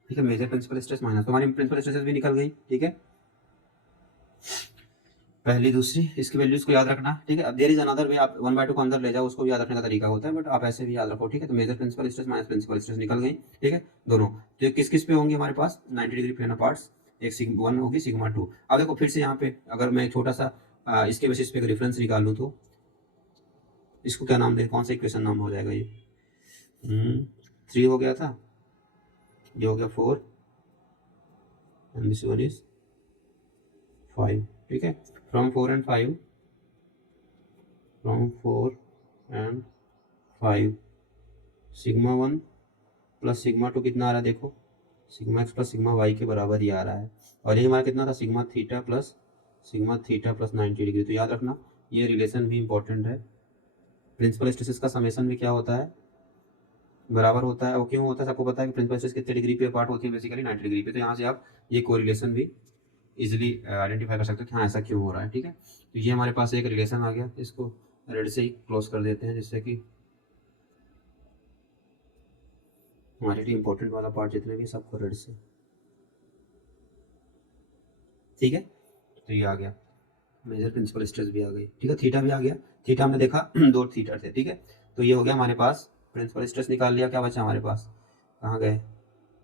ठीक है, मेजर प्रिंसिपल स्ट्रेस माइनस, तो हमारी प्रिंसिपल स्ट्रेसेस भी निकल गई, ठीक है, पहली दूसरी। इसकी वैल्यूज को याद रखना, ठीक है। अब देयर इज अनदर वे, आप 1/2 को अंदर ले जाओ, उसको भी याद रखने का तरीका होता है, बट आप ऐसे भी याद रखो, ठीक है। तो major principal stress minus principal stress निकल गई, ठीक है, दोनों। तो ये किस किस पे होंगे हमारे पास, 90 डिग्री प्लेन ऑफ पार्ट्स, एक सिग्मा 1 होगी सिग्मा 2। अब देखो फिर से यहाँ पे अगर मैं छोटा सा इसके बेसिस पे रेफरेंस निकालूँ तो इसको क्या नाम दे, कौन सा इक्वेशन नाम हो जाएगा, ये 3 हो गया था, ये हो गया 4 एंड दिस वन इज 5, ठीक है। From 4 and 5 sigma 1 plus sigma 2 कितना आ रहा है, देखो sigma x plus sigma y के बराबर ही आ रहा है, और ये हमारा कितना था सिग्मा थीटा प्लस 90 डिग्री। तो याद रखना ये रिलेशन भी इंपॉर्टेंट है। प्रिंसिपल स्ट्रेसेस का समेशन भी क्या होता है, बराबर होता है। वो क्यों होता है, सबको पता है कि प्रिंसिपल स्ट्रेस कितने डिग्री पे अपार्ट होती है, बेसिकली 90 डिग्री पे। तो यहाँ से आप ये कोरिलेशन भी इजिली आइडेंटिफाई कर सकते हो कि हाँ ऐसा क्यों हो रहा है, ठीक है। तो ये हमारे पास एक रिलेशन आ गया, इसको रेड से ही क्लोज कर देते हैं, जिससे कि हमारे लिए इंपॉर्टेंट वाला पार्ट जितने भी सबको रेड से, ठीक है। तो ये आ गया, मेजर प्रिंसिपल स्ट्रेस भी आ गई, ठीक है। थीटा भी आ गया, थीटा हमने देखा 2 थीटा थे, ठीक है। तो ये हो गया हमारे पास प्रिंसिपल स्ट्रेस निकाल लिया, क्या बचा हमारे पास कहाँ गए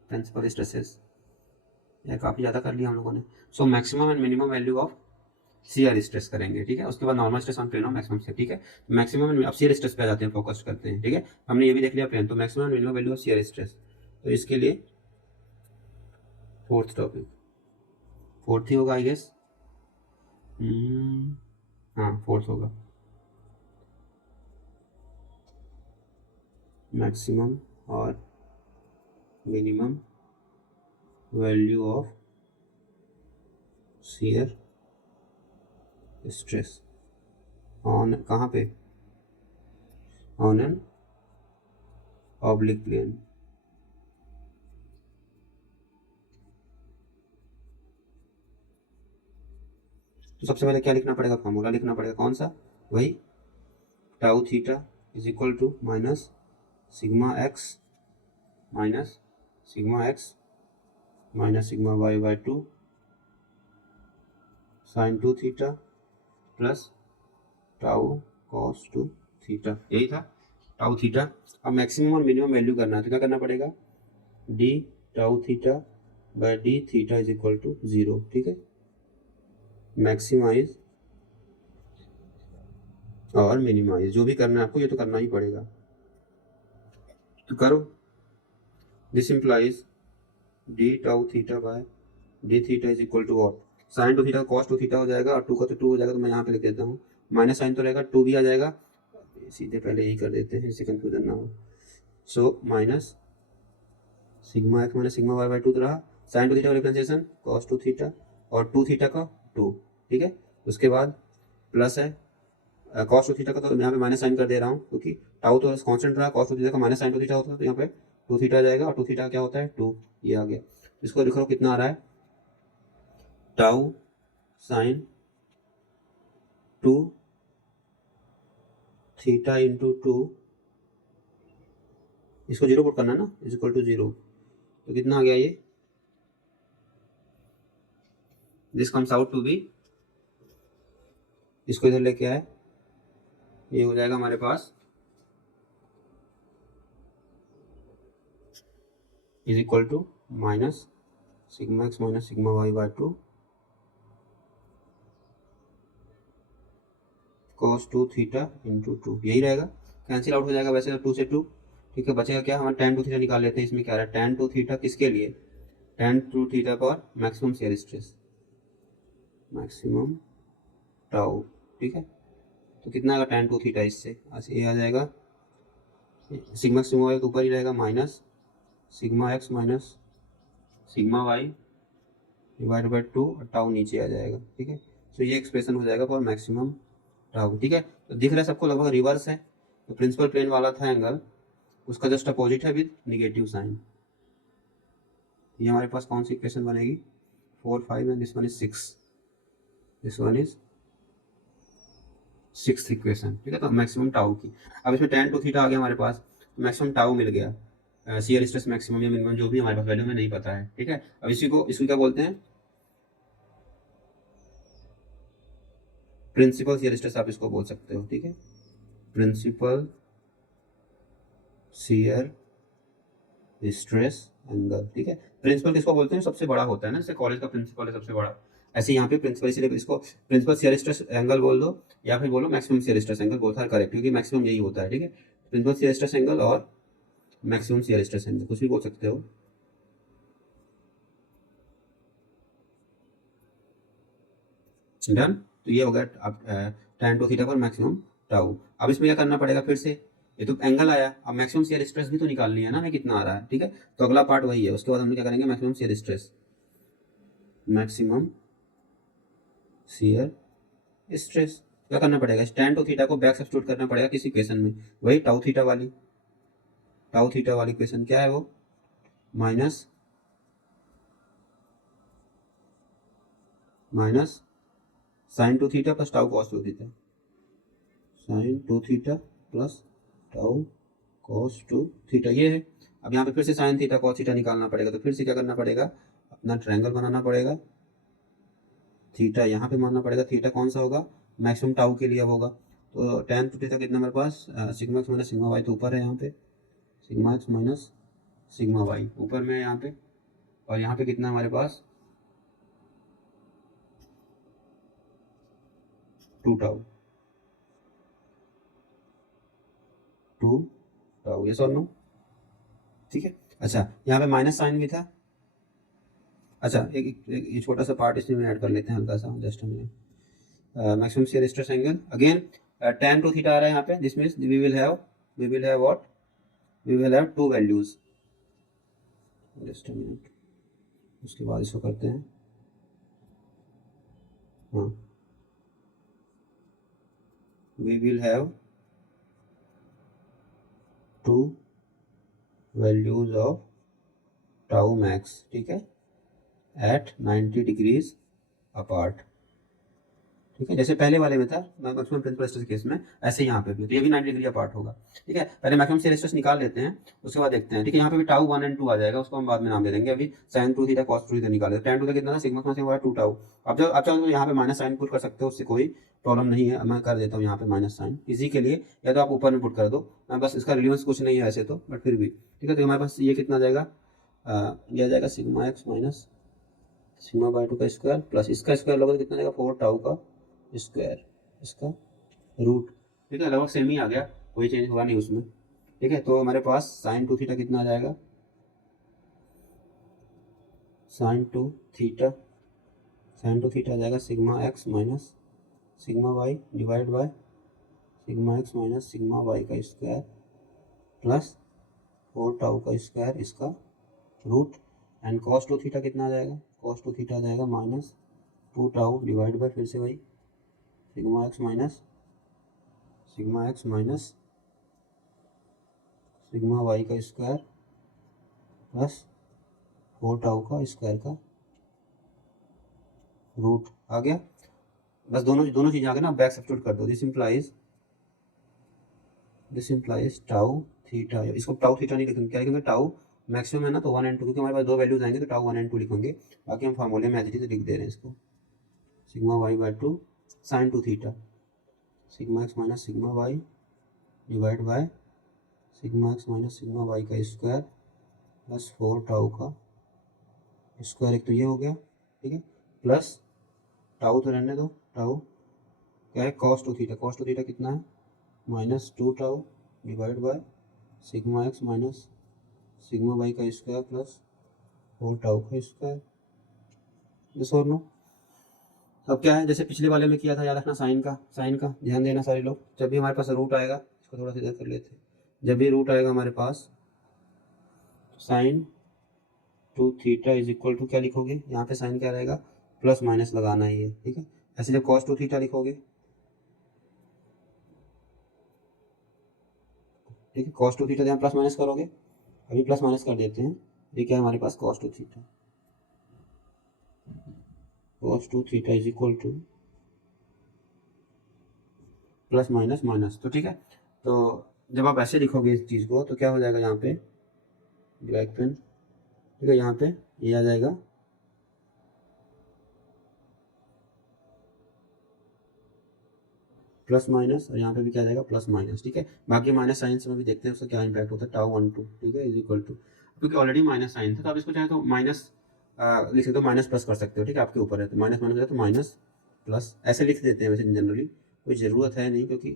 प्रिंसिपल स्ट्रेसेस, या काफ़ी ज़्यादा कर लिया हम लोगों ने। So maximum and minimum value of shear stress करेंगे, ठीक है। उसके बाद normal stress on plane of maximum से, ठीक है। मैक्सिमम अब शियर स्ट्रेस पे आ जाते हैं, फोकस करते हैं, ठीक है। हमने ये भी देख लिया प्लेन, तो maximum minimum value of shear stress, तो इसके लिए फोर्थ टॉपिक, फोर्थ ही होगा आई गेस, हाँ फोर्थ होगा, मैक्सिमम और minimum value of shear stress on, कहाँ पे, ऑन एन ऑब्लिक प्लेन। तो सबसे पहले क्या लिखना पड़ेगा, फॉर्मूला लिखना पड़ेगा, कौन सा, वही tau theta is equal to minus sigma x minus sigma y by 2 sine 2 theta plus tau cos 2 theta, यही था टाउ थीटा। अब मैक्सिमम और मिनिमम वैल्यू करना है, तो क्या करना पड़ेगा, d tau theta by d theta is equal to 0, ठीक है। मैक्सिमाइज और मिनिमाइज जो भी करना है आपको, ये तो करना ही पड़ेगा, तो करो। This implies d tau theta by d theta is equal to what, sine 2 theta cos 2 theta हो जाएगा, और 2 का तो 2 हो जाएगा, तो मैं यहाँ पे लिख देता हूँ, माइनस साइन तो रहेगा, 2 भी आ जाएगा, सीधे पहले यही कर देते हैं, इससे कंफ्यूजन ना हो। So minus sigma x minus sigma y by 2 तो रहा, साइन 2 थीटा का डिफरेंशिएशन कॉस 2 थीटा और 2 थीटा का 2, ठीक है। उसके बाद प्लस है कॉस 2 थीटा का, तो यहाँ पे माइनस साइन कर दे रहा हूँ, क्योंकि टाउ तो कांस्टेंट रहा, कॉस 2 थीटा का माइनस साइन 2 थीटा होता है, तो यहाँ पे 2 थीटा आ जाएगा, और 2 थीटा क्या होता है 2, ये आ गया। इसको लिख लो कितना आ रहा है, टाउ साइन 2 थीटा इंटू 2, इसको 0 पुट करना ना, इज इक्वल टू 0, तो कितना आ गया ये, this comes out to be, इसको इधर लेके आए, ये हो जाएगा हमारे पास is equal to minus sigma x minus sigma y by 2 cos 2 theta into 2, यही रहेगा, कैंसिल आउट हो जाएगा वैसे तो 2 से 2, ठीक है। बचेगा क्या, हमारा tan 2 थीटा निकाल लेते हैं, इसमें क्या रहा है tan 2 थीटा किसके लिए, tan 2 थीटा पर maximum shear stress, maximum tau, ठीक है। तो कितना आएगा tan 2 थीटा, इससे ये आ जाएगा सिग्मा सिग्मा वाई तो ऊपर ही रहेगा, minus sigma x minus sigma y divide by 2, और टाउ नीचे आ जाएगा, ठीक है। तो ये एक्सप्रेशन हो जाएगा फॉर मैक्सिमम टाउ, ठीक है। तो दिख रहा है सबको लगभग रिवर्स है, तो प्रिंसिपल प्लेन वाला था एंगल, उसका जस्ट अपोजिट है विद निगेटिव साइन। ये हमारे पास कौन सी इक्वेशन बनेगी, 4 5 and this one is 6, this one is 6th equation, ठीक है। तो मैक्सिमम टाउ की, अब इसमें tan 2 थीटा आ गया हमारे पास, तो मैक्सिमम टाउ मिल गया, शियर स्ट्रेस मैक्सिमम या मिनिमम जो भी हमारे पास वैल्यू में नहीं पता है, ठीक है। अब इसको क्या बोलते हैं, प्रिंसिपल शियर स्ट्रेस आप इसको बोल सकते हो, ठीक है। प्रिंसिपल शियर स्ट्रेस एंगल, ठीक है। प्रिंसिपल किसको बोलते हैं, सबसे बड़ा होता है ना, जैसे कॉलेज का प्रिंसिपल है सबसे बड़ा, ऐसे यहाँ पे प्रिंसिपल, इसीलिए इसको प्रिंसिपल शियर स्ट्रेस एंगल बोल दो, या फिर बोलो maximum shear stress angle, both are correct, क्योंकि मैक्सिमम यही होता है, ठीक है। प्रिंसिपल शियर स्ट्रेस एंगल और मैक्सिमम शियर स्ट्रेस एंगल, कुछ भी बोल सकते हो। डन, तो ये हो गया अब tan 2 थीटा पर मैक्सिमम टाउ। अब इसमें क्या करना पड़ेगा, फिर से ये तो एंगल आया, अब मैक्सिमम शियर स्ट्रेस भी तो निकालनी है ना, हमें कितना आ रहा है, ठीक है। तो अगला पार्ट वही है, उसके बाद हम क्या करेंगे, maximum shear stress, maximum shear stress क्या करना पड़ेगा, tan 2 थीटा को बैक सब्स्टिट्यूट करना पड़ेगा किसी इक्वेशन में, वही टाउ थीटा वाली इक्वेशन क्या है वो, minus sine 2 theta plus tau cos 2 theta, sine 2 theta plus tau cos 2 theta, ये है। अब यहाँ पे फिर से साइन थीटा कॉस थीटा निकालना पड़ेगा, तो फिर से क्या करना पड़ेगा, अपना ट्रायंगल बनाना पड़ेगा, थीटा यहाँ पे मानना पड़ेगा, थीटा कौन सा होगा, मैक्सिमम टाउ के लिए होगा, तो tan 2 थीटा कितना हमारे पास, sigma x minus sigma y तो ऊपर है, यहाँ पे sigma x minus sigma y ऊपर में है यहाँ पे, और यहाँ पे कितना हमारे पास 2 टाउ, 2 टाउ, यस और नो, ठीक है। अच्छा यहाँ पे माइनस साइन भी था। अच्छा एक छोटा सा पार्ट इसमें ऐड कर लेते हैं हल्का सा, just a minute. Maximum shear stress angle again, tan to theta आ रहा है यहाँ पे, this means we will have what, we will have two values, just a minute. उसके बाद इसको करते हैं, हाँ, we will have two values of tau max, ठीक है, at 90 degrees apart, ठीक है। जैसे पहले वाले में था मैक्सिमम प्रिंसिपल स्ट्रेस केस में, ऐसे यहाँ पे भी, तो ये भी 90 डिग्री अपार्ट होगा, ठीक है। पहले मैक्सिमम शियर स्ट्रेस निकाल लेते हैं, उसके बाद देखते हैं, ठीक है। यहाँ पे भी टाउ 1 और 2 आ जाएगा, उसको हम बाद में नाम दे देंगे। अभी साइन 2 थीटा कॉस 2 थीटा निकाले, tan 2 कितना था, सिग्मा से हुआ 2 टाउ। अब जब चाहो तो यहाँ पे माइनस साइन पुट कर सकते हो, उससे कोई प्रॉब्लम नहीं है, मैं कर देता हूँ यहाँ पे माइनस साइन इजी के लिए, या तो आप ऊपर में पुट कर दो, मैं बस इसका रिलीवेंस कुछ नहीं है ऐसे तो, बट फिर भी ठीक है। तो हमारे पास ये कितना जाएगा, ये आ जाएगा sigma x minus sigma by 2 का स्क्वायर प्लस इसका स्क्वायर लोगे तो कितना जाएगा 4 टाउ का स्क्वायर, इसका रूट, ठीक है। लगभग सेम ही आ गया, कोई चेंज हुआ नहीं उसमें, ठीक है। तो हमारे पास साइन 2 थीटा कितना आ जाएगा, साइन टू थीटा आ जाएगा sigma x minus sigma y divide by sigma x minus sigma y का स्क्वायर प्लस 4 टाउ का स्क्वायर, इसका रूट, एंड कॉस 2 थीटा कितना आ जाएगा, कॉस 2 थीटा आ जाएगा माइनस 2 टाउ डिवाइड बाय फिर से वही sigma x minus sigma y का स्क्वायर प्लस 4 टाउ का स्क्वायर का रूट आ गया। बस दोनों चीज़ें आ गए ना, बैक सब्स्टिट्यूट कर दो। दिस इम्प्लाइज टाउ थीटा, इसको टाउ थीटा नहीं लिखेंगे, क्या लिखेंगे, टाउ मैक्सिमम है ना, तो 1 और 2, क्योंकि हमारे पास दो वैल्यूज आएंगे तो टाउ 1 और 2 लिखेंगे। बाकी हम फार्मूले में एज इट इज लिख दे रहे हैं इसको, sigma y by 2 sine 2 theta sigma x minus sigma y divide by sigma x minus sigma y का स्क्वायर प्लस 4 टाउ का स्क्वायर, एक तो ये हो गया, ठीक है, प्लस टाउ तो रहने दो, टाउ क्या है, कॉस 2 थीटा कितना है, minus 2 tau divide by sigma x minus sigma y का स्क्वायर प्लस 4 टाउ का स्क्वायर, यस और नो। अब क्या है, जैसे पिछले वाले में किया था, याद रखना साइन का ध्यान देना सारे लोग। जब भी हमारे पास रूट आएगा, इसको थोड़ा सा इधर कर लेते हैं, जब भी रूट आएगा हमारे पास, sine 2 theta is equal to क्या लिखोगे, यहाँ पे साइन क्या रहेगा, प्लस माइनस लगाना ही है, ठीक है। ऐसे जब कॉस 2 थीटा लिखोगे, ठीक है, कॉस 2 थीटा यहाँ प्लस माइनस करोगे, अभी प्लस माइनस कर देते हैं, ये क्या है हमारे पास cos 2 theta is equal to plus minus minus, तो ठीक है। तो जब आप ऐसे लिखोगे इस चीज़ को तो क्या हो जाएगा, यहाँ पे ब्लैक पेन, ठीक है, यहाँ पे ये आ जाएगा प्लस माइनस, और यहाँ पे भी क्या आ जाएगा प्लस माइनस, ठीक है। बाकी माइनस साइन से में भी देखते हैं उसका क्या इम्पैक्ट होता है, टाउ 1 2, ठीक है, इज इक्वल टू, क्योंकि ऑलरेडी माइनस साइन था तो आप इसको चाहे तो माइनस लिख सकते हो, माइनस प्लस कर सकते हो, ठीक है, आपके ऊपर है। तो माइनस माइनस है तो माइनस प्लस ऐसे लिख देते हैं वैसे जनरली, कोई ज़रूरत है नहीं, क्योंकि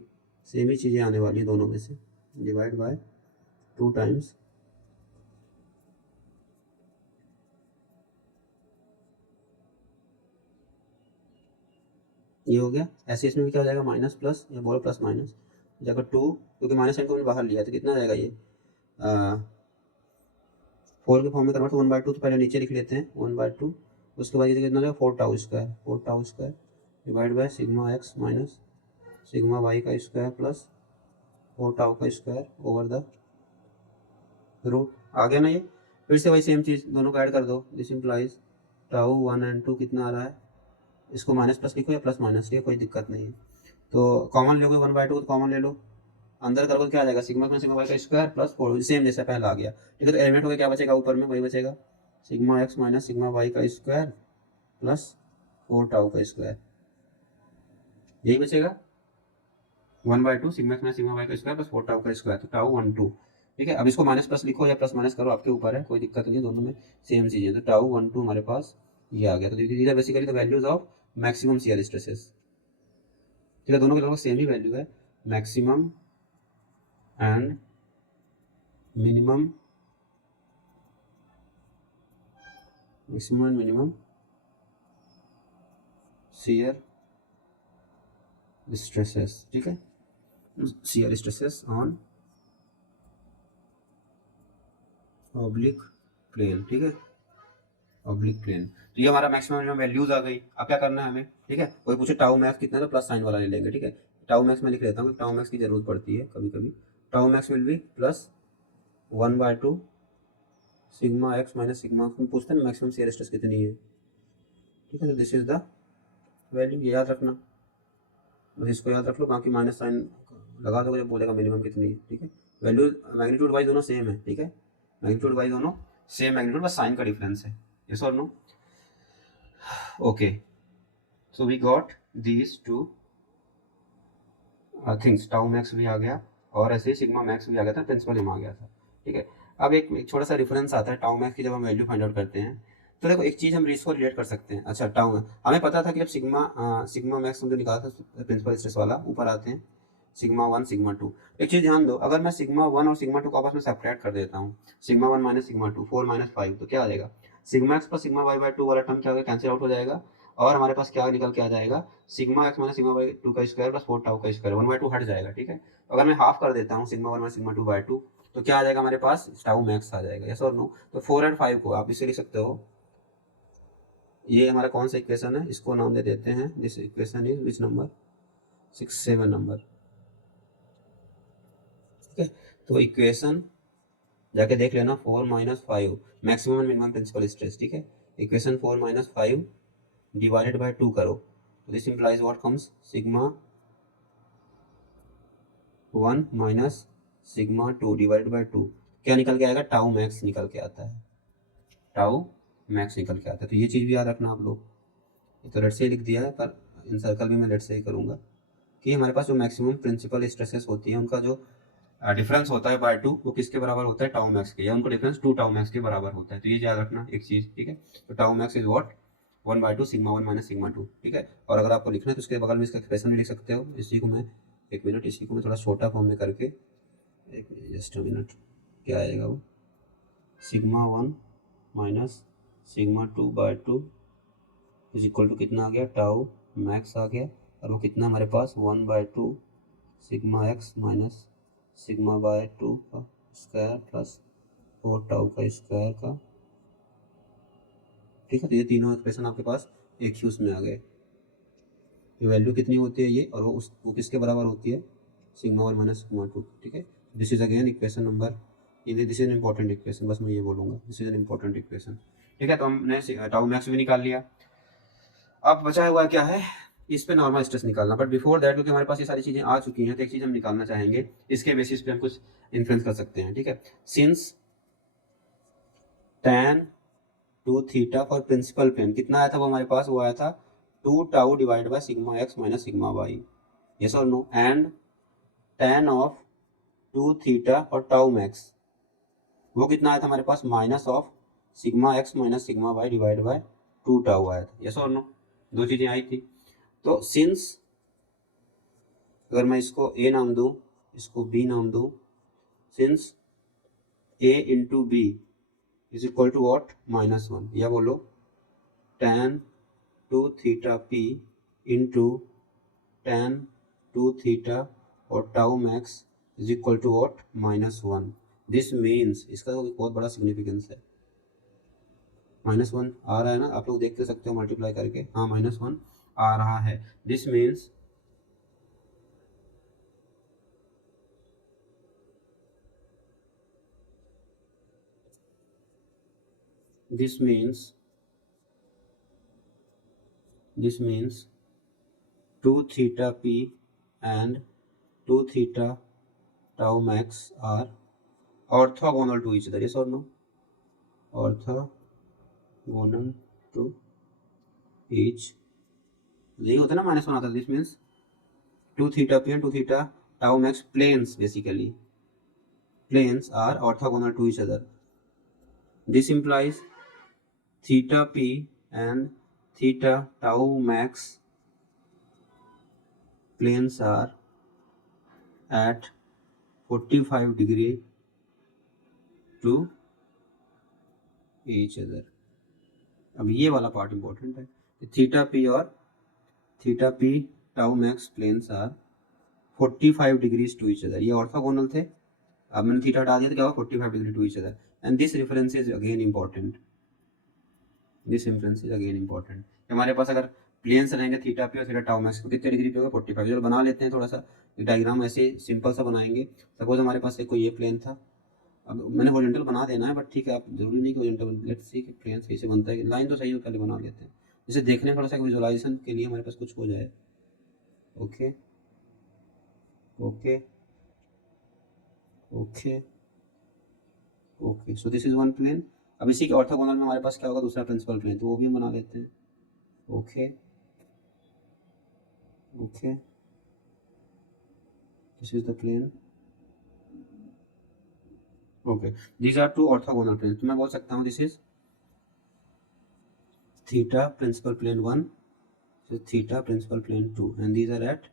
सेम ही चीज़ें आने वाली हैं दोनों में से, डिवाइड बाय 2 टाइम्स ये हो गया। ऐसे इसमें भी क्या हो जाएगा, माइनस प्लस, या बोलो प्लस माइनस जगह 2, क्योंकि माइनस साइन को हमने बाहर लिया तो कितना आ जाएगा ये 4 के फॉर्म में कन्वर्ट, 1/2 तो पहले नीचे लिख लेते हैं 1/2, उसके बाद ये कितना हो जाएगा 4 tau square divide by sigma x minus sigma y का स्क्वायर प्लस 4 टाउ का स्क्वायर ओवर द रूट, आ गया ना ये। फिर से वही सेम चीज़ दोनों को ऐड कर दो, दिस इम्प्लाइज टाउ 1 और 2 कितना आ रहा है, इसको माइनस प्लस लिखो या प्लस माइनस, ये कोई दिक्कत नहीं है। तो कॉमन लोगे 1/2 तो कॉमन ले लो, अंदर करोगे तो क्या आ जाएगा, सिग्मा में सिग्मा वाई का स्क्वायर प्लस 4, सेम जैसा पहला आ गया, ठीक है। तो एलिमेंट हो गया, क्या बचेगा ऊपर में, वही बचेगा sigma x minus sigma y का स्क्वायर प्लस 4 टाउ का स्क्वायर, यही बचेगा 1/2 sigma x minus sigma y का स्क्वायर प्लस 4 टाउ का स्क्वायर, तो टाउ 1 2, ठीक है। अब इसको माइनस प्लस लिखो या प्लस माइनस करो, आपके ऊपर है, कोई दिक्कत नहीं है, दोनों में सेम चीज़ है। तो टाउ 1 2 हमारे पास ये आ गया। तो देखिए basically the values of maximum shear stresses, ठीक है, दोनों के लगभग सेम ही वैल्यू है, maximum and minimum, maximum and minimum shear stresses, ठीक है, shear stresses on oblique plane, ठीक है, ऑब्लिक प्लेन। तो ये हमारा मैक्सिमम मिनिमम वैल्यूज आ गई। अब क्या करना है हमें, ठीक है, कोई पूछे टाउ मैक्स कितना है तो प्लस साइन वाला ले लेंगे, ठीक है। टाउ मैक्स में लिख लेता हूँ, टाउ मैक्स की जरूरत पड़ती है कभी कभी। Tau max will be plus 1/2 sigma x minus sigma, पूछते हैं मैक्सिमम शियर स्ट्रेस कितनी है, ठीक है। तो दिस इज द वैल्यू, ये याद रखना, बस इसको याद रख लो, बाकी माइनस साइन लगा दोगे जब बोलेगा मिनिमम कितनी है, ठीक है। वैल्यू मैग्नीट्यूड वाइज दोनों सेम है, ठीक है, मैग्नीट्यूड वाइज दोनों सेम मैग्नीट्यूड, बस साइन का डिफरेंस है, यस और no. Okay, so we got these two things, tau max भी आ गया और ऐसे ही सिग्मा मैक्स भी आ गया था, प्रिंसिपल एम आ गया था, ठीक है। अब एक छोटा सा डिफरेंस आता है टाउ मैक्स की, जब हम वैल्यू फाइंड आउट करते हैं तो देखो एक चीज़ हम इसको रिलेट कर सकते हैं। अच्छा, टाउ हमें पता था कि जब सिग्मा मैक्स हम जो निकाला था प्रिंसिपल स्ट्रेस वाला, ऊपर आते हैं सिग्मा 1 सिग्मा 2। एक चीज़ ध्यान दो, अगर मैं सिग्मा 1 और सिग्मा 2 को आपस में सेपरेट कर देता हूँ, सिग्मा 1 माइनस सिग्मा 2 4 माइनस 5, तो क्या आ जाएगा, sigma x plus sigma y by 2 वाला टर्म क्या होगा, कैंसिल आउट हो जाएगा, और हमारे पास क्या निकल के आ जाएगा, sigma x minus sigma by 2 का स्क्वायर प्लस 4 टाउ का स्क्वायर, 1/2 हट जाएगा, ठीक है। अगर मैं हाफ कर देता हूँ सिग्मा 1 माइनस सिग्मा 2/2, तो क्या आ जाएगा हमारे पास, टाउ मैक्स आ जाएगा, यस और नो। तो 4 और 5 को आप इसे लिख सकते हो, ये हमारा कौन सा इक्वेशन है, इसको नाम दे देते हैं, this equation is which number, 6 7 number, ठीक है। तो इक्वेशन जाके देख लेना, 4 minus 5 maximum and minimum principal stress, ठीक है। इक्वेशन 4 माइनस 5 डिवाइडेड बाय 2 करो, तो this implies what comes, sigma 1 minus sigma 2 divided by 2, क्या निकल के आएगा, टाउ मैक्स निकल के आता है, टाउ मैक्स निकल के आता है। तो ये चीज़ भी याद रखना आप लोग, ये तो लेट से ही लिख दिया है, पर इन सर्कल भी मैं लेट से ही करूँगा कि हमारे पास जो मैक्सिमम प्रिंसिपल स्ट्रेसेस होती हैं उनका जो डिफरेंस होता है बाय 2, वो किसके बराबर होता है, टाउ मैक्स के, या उनका डिफरेंस 2 टाउ मैक्स के बराबर होता है। तो ये याद रखना एक चीज़, ठीक है। तो tau max is what, 1/2 sigma 1 minus sigma 2, ठीक है। और अगर आपको लिखना है तो उसके बगल में इसका एक्सप्रेशन भी लिख सकते हो। इसी को मैं, एक मिनट, इसी को मैं थोड़ा छोटा फॉर्म में करके, एक जस्ट अ मिनट, क्या आएगा वो, sigma 1 minus sigma 2/2 is equal to कितना आ गया, टाउ मैक्स आ गया, और वो कितना हमारे पास, 1/2 sigma x minus sigma by 2 का स्क्वायर प्लस 4 टाउ का स्क्वायर का, ठीक है। तो ये तीनों एक्सप्रेशन आपके पास एक ही उसमें आ गए। ये वैल्यू कितनी होती है ये, और वो किसके बराबर होती है, सिग्मा 1 माइनस सिग्मा 2, ठीक है। This is again equation number, this is an important equation, बस मैं ये बोलूँगा, this is an important equation, ठीक है। तो हमने टाउ मैक्स भी निकाल लिया। अब बचा हुआ क्या है, इस पे नॉर्मल स्ट्रेस निकालना। बट बिफोर दैट, क्योंकि हमारे पास ये सारी चीज़ें आ चुकी हैं, तो एक चीज़ हम निकालना चाहेंगे, इसके बेसिस पे हम कुछ इन्फ्लुएंस कर सकते हैं, ठीक है। Since tan 2 theta for principal plane कितना आया था, वो हमारे पास वो आया था 2 tau divide by sigma x minus sigma y, yes और no. And tan of 2 theta और टाउ मैक्स, वो कितना आया था हमारे पास, minus of sigma x minus sigma y divide by 2 tau आया था, यस और नो। दो चीज़ें आई थी। तो सिंस, अगर मैं इसको ए नाम दूं, इसको बी नाम दूं, since A into B is equal to what, -1, या बोलो tan 2 थीटा पी इंटू tan 2 थीटा और tau max is equal to what, -1। This means, इसका तो बहुत बड़ा सिग्निफिकेंस है, -1 आ रहा है ना, आप लोग देख सकते हो मल्टीप्लाई करके, हाँ -1 आ रहा है। This means this means 2 theta p and 2 theta tau max are orthogonal to each other, yes or no, orthogonal to each, यही होता है ना, -1 आता है। This means 2 theta p and 2 theta tau max planes, basically planes are orthogonal to each other. This implies theta p and theta tau max planes are at 45 degree to each other. अब ये वाला पार्ट इंपॉर्टेंट है, थीटा पी और theta P tau max planes are 45 degrees to each other. ये ऑर्थोगोनल थे, अब मैंने थीटा हटा दिया तो क्या हुआ 45 degree to each other. And this reference is again important. This reference is again important. हमारे पास अगर प्लेन्स रहेंगे थीटा पी और थीटा टाउ मैक्स तो कितने डिग्री पे होगा 45. चलो बना लेते हैं, थोड़ा सा डायग्राम ऐसे सिंपल सा बनाएंगे. सपोज हमारे पास एक कोई ये प्लेन था, अब मैंने हॉरिजॉन्टल बना देना है, बट ठीक है, आप जरूरी नहीं कि हॉरिजॉन्टल. लेट्स सी कि प्लेन सही से बनता है कि लाइन तो सही हो, पहले बना लेते हैं. इसे देखने थोड़ा सा विजुअलाइजेशन के लिए हमारे पास कुछ हो जाए. Okay okay okay okay. So this is one plane. अब इसी के ऑर्थोगोनल में हमारे पास क्या होगा, दूसरा प्रिंसिपल प्लेन, तो वो भी हम बना लेते हैं. Okay okay, this is the plane. Okay, these are two orthogonal plane. तो मैं बोल सकता हूँ this is theta principal plane 1, theta principal plane 2, and these are at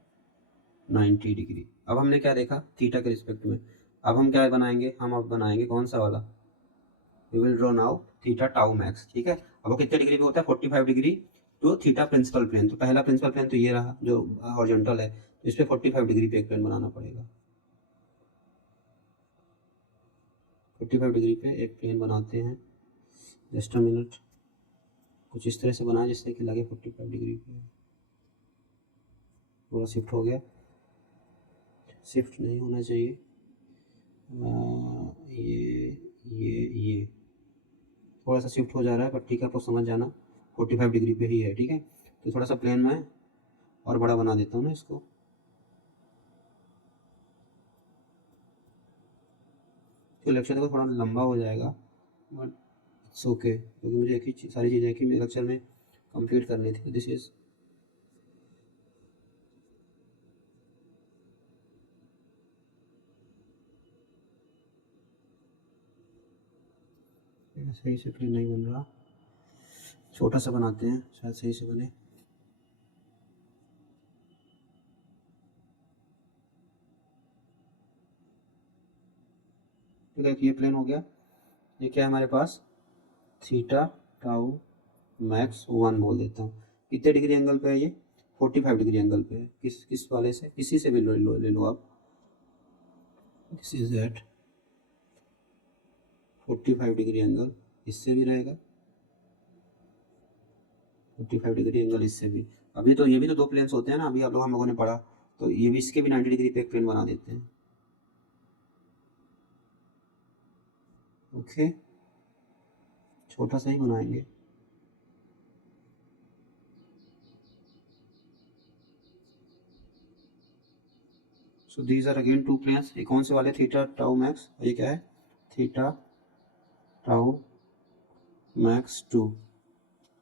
90 degree. अब हमने क्या देखा थीटा के रिस्पेक्ट में. अब हम क्या बनाएंगे, हम अब बनाएंगे कौन सा वाला, we will draw now theta tau max. ठीक है, अब वो कितने डिग्री पे होता है 45 degree to theta principal plane. तो पहला प्रिंसिपल प्लेन तो ये रहा जो हॉरिजॉन्टल है, तो इस पे 45 डिग्री पे एक प्लेन बनाना पड़ेगा. 45 डिग्री पे एक प्लेन बनाते हैं. जस्ट अ मिनट, कुछ इस तरह से बनाए जिससे कि लगे 45 डिग्री पे. थोड़ा शिफ्ट हो गया, शिफ्ट नहीं होना चाहिए. ये थोड़ा सा शिफ्ट हो जा रहा है, बट ठीक है, आपको समझ जाना 45 डिग्री पे ही है. ठीक है, तो थोड़ा सा प्लेन में और बड़ा बना देता हूँ ना इसको. तो लेक्चर देखो थोड़ा लंबा हो जाएगा, बट इट्स ओके, क्योंकि मुझे एक ही सारी चीज़ें एक ही लेक्चर में कंप्लीट करनी थी. दिस इज सही से प्लेन नहीं बन रहा, छोटा सा बनाते हैं, शायद सही से बने. ठीक है, ये प्लेन हो गया. ये क्या है हमारे पास, थीटा टाउ मैक्स 1 बोल देता हूँ. कितने डिग्री एंगल पे है ये, 45 डिग्री एंगल पे है. किस वाले से, किसी से भी ले लो आप. This is at 45 degree angle, इससे भी रहेगा 45 डिग्री एंगल, इससे भी. अभी तो ये भी तो दो प्लेन्स होते हैं ना, अभी हम लोगों ने पढ़ा, तो ये भी इसके भी 90 डिग्री पे एक प्लेन बना देते हैं. ओके, छोटा सा ही बनाएंगे. So these are again two planes. ये कौन से वाले, थीटा टाउ मैक्स, ये क्या है theta tau max 2,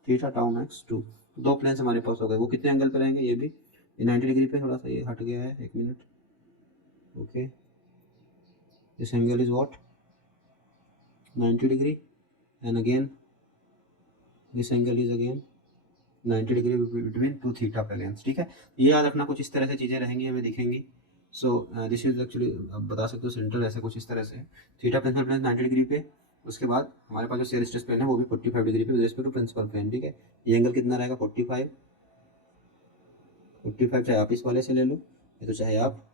theta tau max 2. दो प्लेन्स हमारे पास हो गए. वो कितने एंगल पे रहेंगे, ये भी ये 90 डिग्री पे. थोड़ा सा ये हट गया है, एक मिनट. Okay, this angle is what 90 degree, and again this angle is again 90 degree between two theta planes. ठीक है, ये याद रखना, कुछ इस तरह से चीज़ें रहेंगी, हमें दिखेंगी. सो दिस इज एक्चुअली, अब बता सकते हो सेंटर ऐसे कुछ इस तरह से. थीटा प्रिंसिपल प्लेन 90 डिग्री पे, उसके बाद हमारे पास जो शेयर स्ट्रेस प्लेन है वो भी 45 डिग्री पे with respect to principal plane. ठीक है, ये एंगल कितना रहेगा 45. चाहे आप इस वाले से ले लो, या तो चाहे आप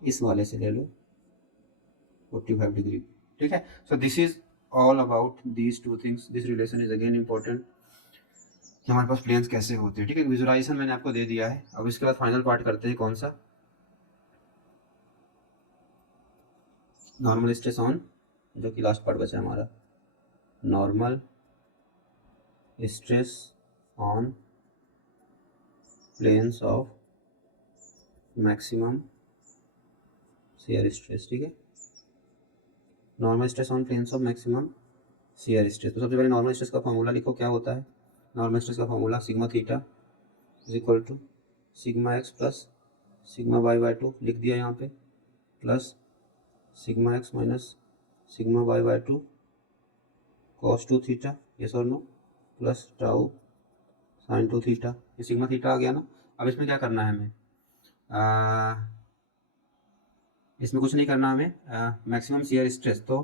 इस वाले से ले लो, 45 डिग्री. ठीक है, so this is all about these two things. This relation is again important कि हमारे पास प्लेन्स कैसे होते हैं. ठीक है, विजुअलाइजेशन मैंने आपको दे दिया है. अब इसके बाद फाइनल पार्ट करते हैं, कौन सा, नॉर्मल स्ट्रेस ऑन, जो कि लास्ट पार्ट बचा हमारा, normal stress on planes of maximum shear stress. ठीक है, normal stress on planes of maximum shear stress. तो सबसे पहले नॉर्मल स्ट्रेस का फॉर्मूला लिखो, क्या होता है नॉर्मल स्ट्रेस का formula, sigma theta is equal to sigma x plus sigma y by 2, लिख दिया यहाँ पे, plus sigma x minus sigma y by two cos two theta, yes और no, plus tau sine two theta. ये सिग्मा थीटा आ गया ना। अब इसमें क्या करना है हमें, इसमें कुछ नहीं करना हमें, मैक्सिमम शियर स्ट्रेस तो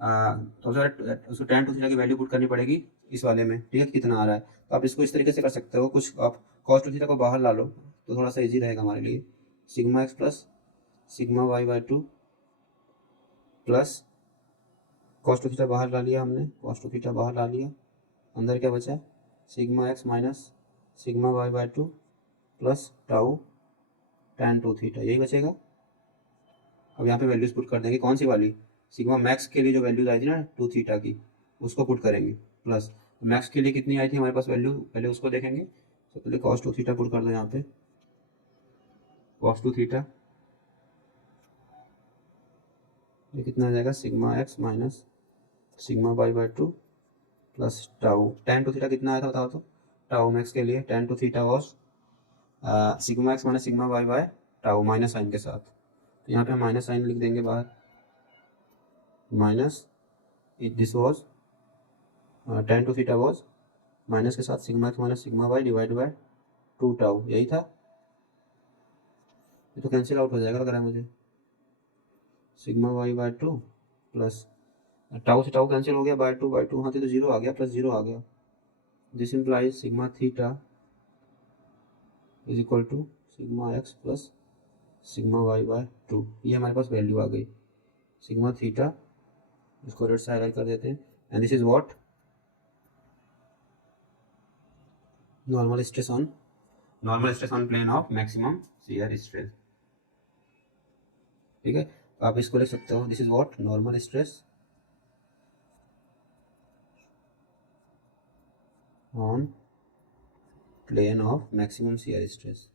उसको tan टू थीटा की वैल्यू पुट करनी पड़ेगी इस वाले में, ठीक है, कितना आ रहा है। तो आप इसको इस तरीके से कर सकते हो, कुछ आप cos टू थीटा को बाहर ला लो तो थोड़ा सा इजी रहेगा हमारे लिए। Sigma x plus sigma y by two plus cos two theta बाहर ला लिया हमने, cos टू थीटा बाहर ला लिया, अंदर क्या बचा, sigma x minus sigma y by two plus tau tan two theta, यही बचेगा। अब यहाँ पे वैल्यूज पुट कर देंगे, कौन सी वाली, सिग्मा मैक्स के लिए जो वैल्यूज आई थी ना टू थीटा की, उसको पुट करेंगे, प्लस मैक्स के लिए कितनी आई थी हमारे पास वैल्यू, पहले उसको देखेंगे। तो पहले cos टू थीटा पुट कर दो यहाँ पे, cos टू थीटा ये कितना आ जाएगा, sigma x minus sigma y by two plus tau tan two theta कितना आया था बताओ तो, टाउ मैक्स के लिए tan two theta was sigma x minus sigma y by tau minus sign के साथ, तो यहाँ पे हम माइनस साइन लिख देंगे बाहर, minus this was tan two theta was minus के साथ sigma x minus sigma y divide by two tau, यही था। ये तो कैंसिल आउट हो जाएगा लग रहा है मुझे, sigma y by two plus tau से टाउ कैंसिल हो गया, बाय टू हाँ तो जीरो आ गया, प्लस जीरो आ गया। This implies sigma theta is equal to sigma x plus sigma y by two, ये हमारे पास वैल्यू आ गई सिग्मा थीटा, इसको रेड से हाईलाइट कर देते हैं, and this is what, normal stress on plane of maximum shear stress, ठीक है। तो आप इसको लिख सकते हो, this is what, normal stress on plane of maximum shear stress,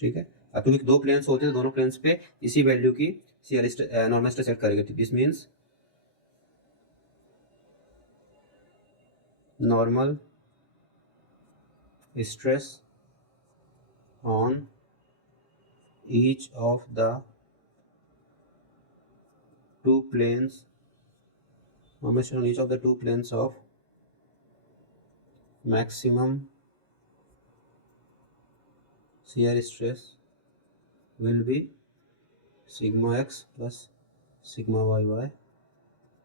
ठीक है। अब क्योंकि दो प्लेन्स होते हैं, दोनों प्लेन्स पे इसी वैल्यू की शियर नॉर्मल स्ट्रेस सेट करेंगे, this means normal stress on each of the two planes, normal stress on each of the two planes of maximum shear stress will be sigma x plus sigma y by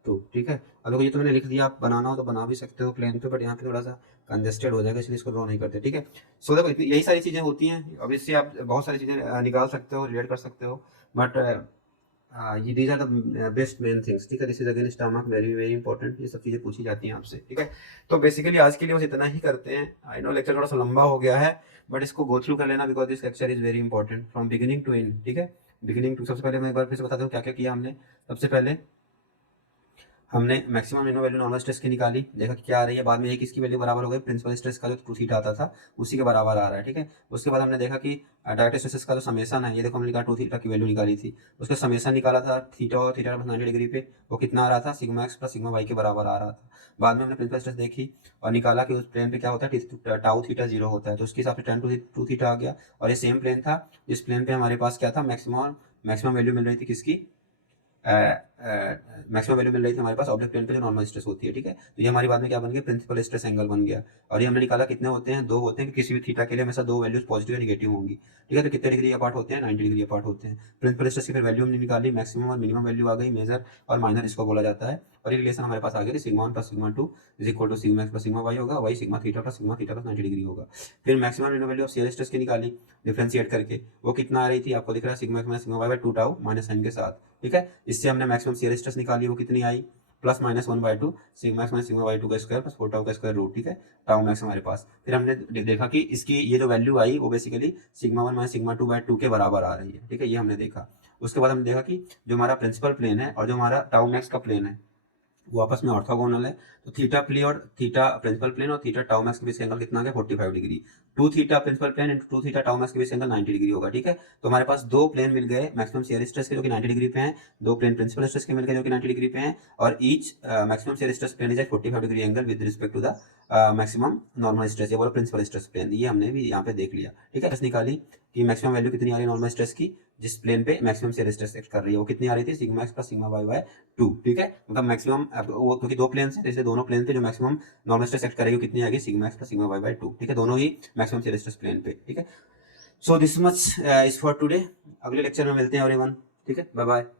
two, ठीक है। अब देखो ये तो मैंने लिख दिया, आप बनाना हो तो बना भी सकते हो प्लेन पे, बट यहाँ पे थोड़ा सा कंजेस्टेड हो जाएगा इसलिए इसको ड्रॉ नहीं करते, ठीक है। सो देखो यही सारी चीज़ें होती हैं, अब इससे आप बहुत सारी चीज़ें निकाल सकते हो, रिलेट कर सकते हो, बट ये these are the best main things, ठीक है। दिस इज अगेन स्टमक, वेरी वेरी इंपॉर्टेंट, ये सब चीज़ें पूछी जाती हैं आपसे, ठीक है। तो बेसिकली आज के लिए बस इतना ही करते हैं। आई नो लेक्चर थोड़ा सा लंबा हो गया है, बट इसको गो थ्रू कर लेना, because this lecture is very important from beginning to end, ठीक है। बिगिनिंग टू, सबसे पहले मैं एक बार फिर से बताता हूँ क्या क्या किया हमने। सबसे पहले हमने maximum minimum value normal stress की निकाली, देखा कि क्या आ रही है, बाद में ये किसकी वैल्यू बराबर हो गई, प्रिंसिपल स्ट्रेस का जो टू थीटा आता था उसी के बराबर आ रहा है, ठीक है। उसके बाद हमने देखा कि डायरेक्ट स्ट्रेसेस का जो समेसन है, ये देखो हमने निकाला टू थीटा की वैल्यू निकाली थी, उसका समेसन निकाला था थीटा और थीटा प्लस 90 डिग्री पे, वो कितना आ रहा था, sigma x plus sigma y के बराबर आ रहा था। बाद में हमने प्रिंसिपल स्ट्रेस देखी और निकाला कि उस प्लेन पे क्या होता है, टाउ थीटा जीरो होता है, तो उसके हिसाब से tan टू थीटा आ गया। और ये सेम प्लेन था, इस प्लेन पे हमारे पास क्या था, मैक्सिमम वैल्यू मिल रही थी किसकी, मैक्सिमम वैल्यू मिल रही थी हमारे पास ऑब्जेक्ट प्लेन पे जो नॉर्मल स्ट्रेस होती है, ठीक है। तो ये हमारी बाद में क्या बन गया, प्रिंसिपल स्ट्रेस एंगल बन गया। और ये हमने निकाला कितने होते हैं, दो होते हैं, कि किसी भी थीटा के लिए हमेशा दो वैल्यूज पॉजिटिव या नेगेटिव होंगी, ठीक है। तो कितने डिग्री अपार्ट होते हैं, 90 डिग्री अपार्ट होते हैं। प्रिंसिपल स्ट्रेस की फिर वैल्यू हमने निकाली, मैक्सिमम और मिनिमम वैल्यू आ गई, मेजर और माइनर इसको बोला जाता है। और ये रिलेशन हमारे पास आ गया कि sigma 1 plus sigma 2 is equal to sigma x plus sigma y होगा, वही सिग्मा थीटा प्लस 90 डिग्री होगा। फिर maximum minimum value of shear stress की निकाली डिफरेंशिएट करके, वो कितना आ रही थी, आपको दिख रहा है, sigma x minus sigma y by two tau minus sign के साथ, ठीक है। इससे हमने मैक्सिमम शियर स्ट्रेस निकाली, वो कितनी आई, plus minus 1/2 sigma x minus sigma y two का स्क्वायर प्लस 4 टाउ का स्क्वायर रूट, ठीक है। टाउ मैक्स हमारे पास। फिर हमने देखा कि इसकी ये जो वैल्यू आई वो बेसिकली सिग्मा 1 माइनस सिग्मा 2/2 के बराबर आ रही है, ठीक है, ये हमने देखा। उसके बाद हमने देखा कि जो हमारा प्रिंसिपल प्लेन है और जो हमारा टाउ मैक्स का प्लेन है वो आपस में ऑर्थोगोनल है। तो थीटा प्ले और थीटा प्रिंसिपल प्लेन और थीटा टाउ मैक्स के बीच का एंगल कितना आ गया, 45 degree. To theta principal plane into two theta tau max के बीच का एंगल 90 डिग्री होगा, ठीक है। तो हमारे पास दो प्लेन मिल गए मैक्सिमम शियर स्ट्रेस के जो कि 90 डिग्री पे हैं, दो प्लेन प्रिंसिपल स्ट्रेस के मिल गए जो कि 90 डिग्री पे हैं, और each maximum shear stress plane is at 45 degree angle with respect to the maximum normal stress, ये बोलो प्रिंसिपल स्ट्रेस प्लेन, ये हमने भी यहाँ पे देख लिया, ठीक है। निकाली कि मैक्सिमम वैल्यू कितनी आ रही है नॉर्मल स्ट्रेस की, जिस प्लेन पे मैक्सिमम शेयर स्ट्रेस एक्ट कर रही है वो कितनी आ रही थी, sigma x plus sigma y by 2, ठीक है। मतलब मैक्सिमम वो क्योंकि दो प्लेन है, जैसे दोनों प्लेन पे जो मैक्सिमम नॉर्मल स्ट्रेस एक्ट करेगी वो कितनी आएगी, sigma x plus sigma y by 2, ठीक है। दोनों ही मैक्सिमम शेयर स्ट्रेस प्लेन पे, ठीक है। So this much is for today. अगले लेक्चर में मिलते हैं एवरीवन, ठीक है। Bye bye.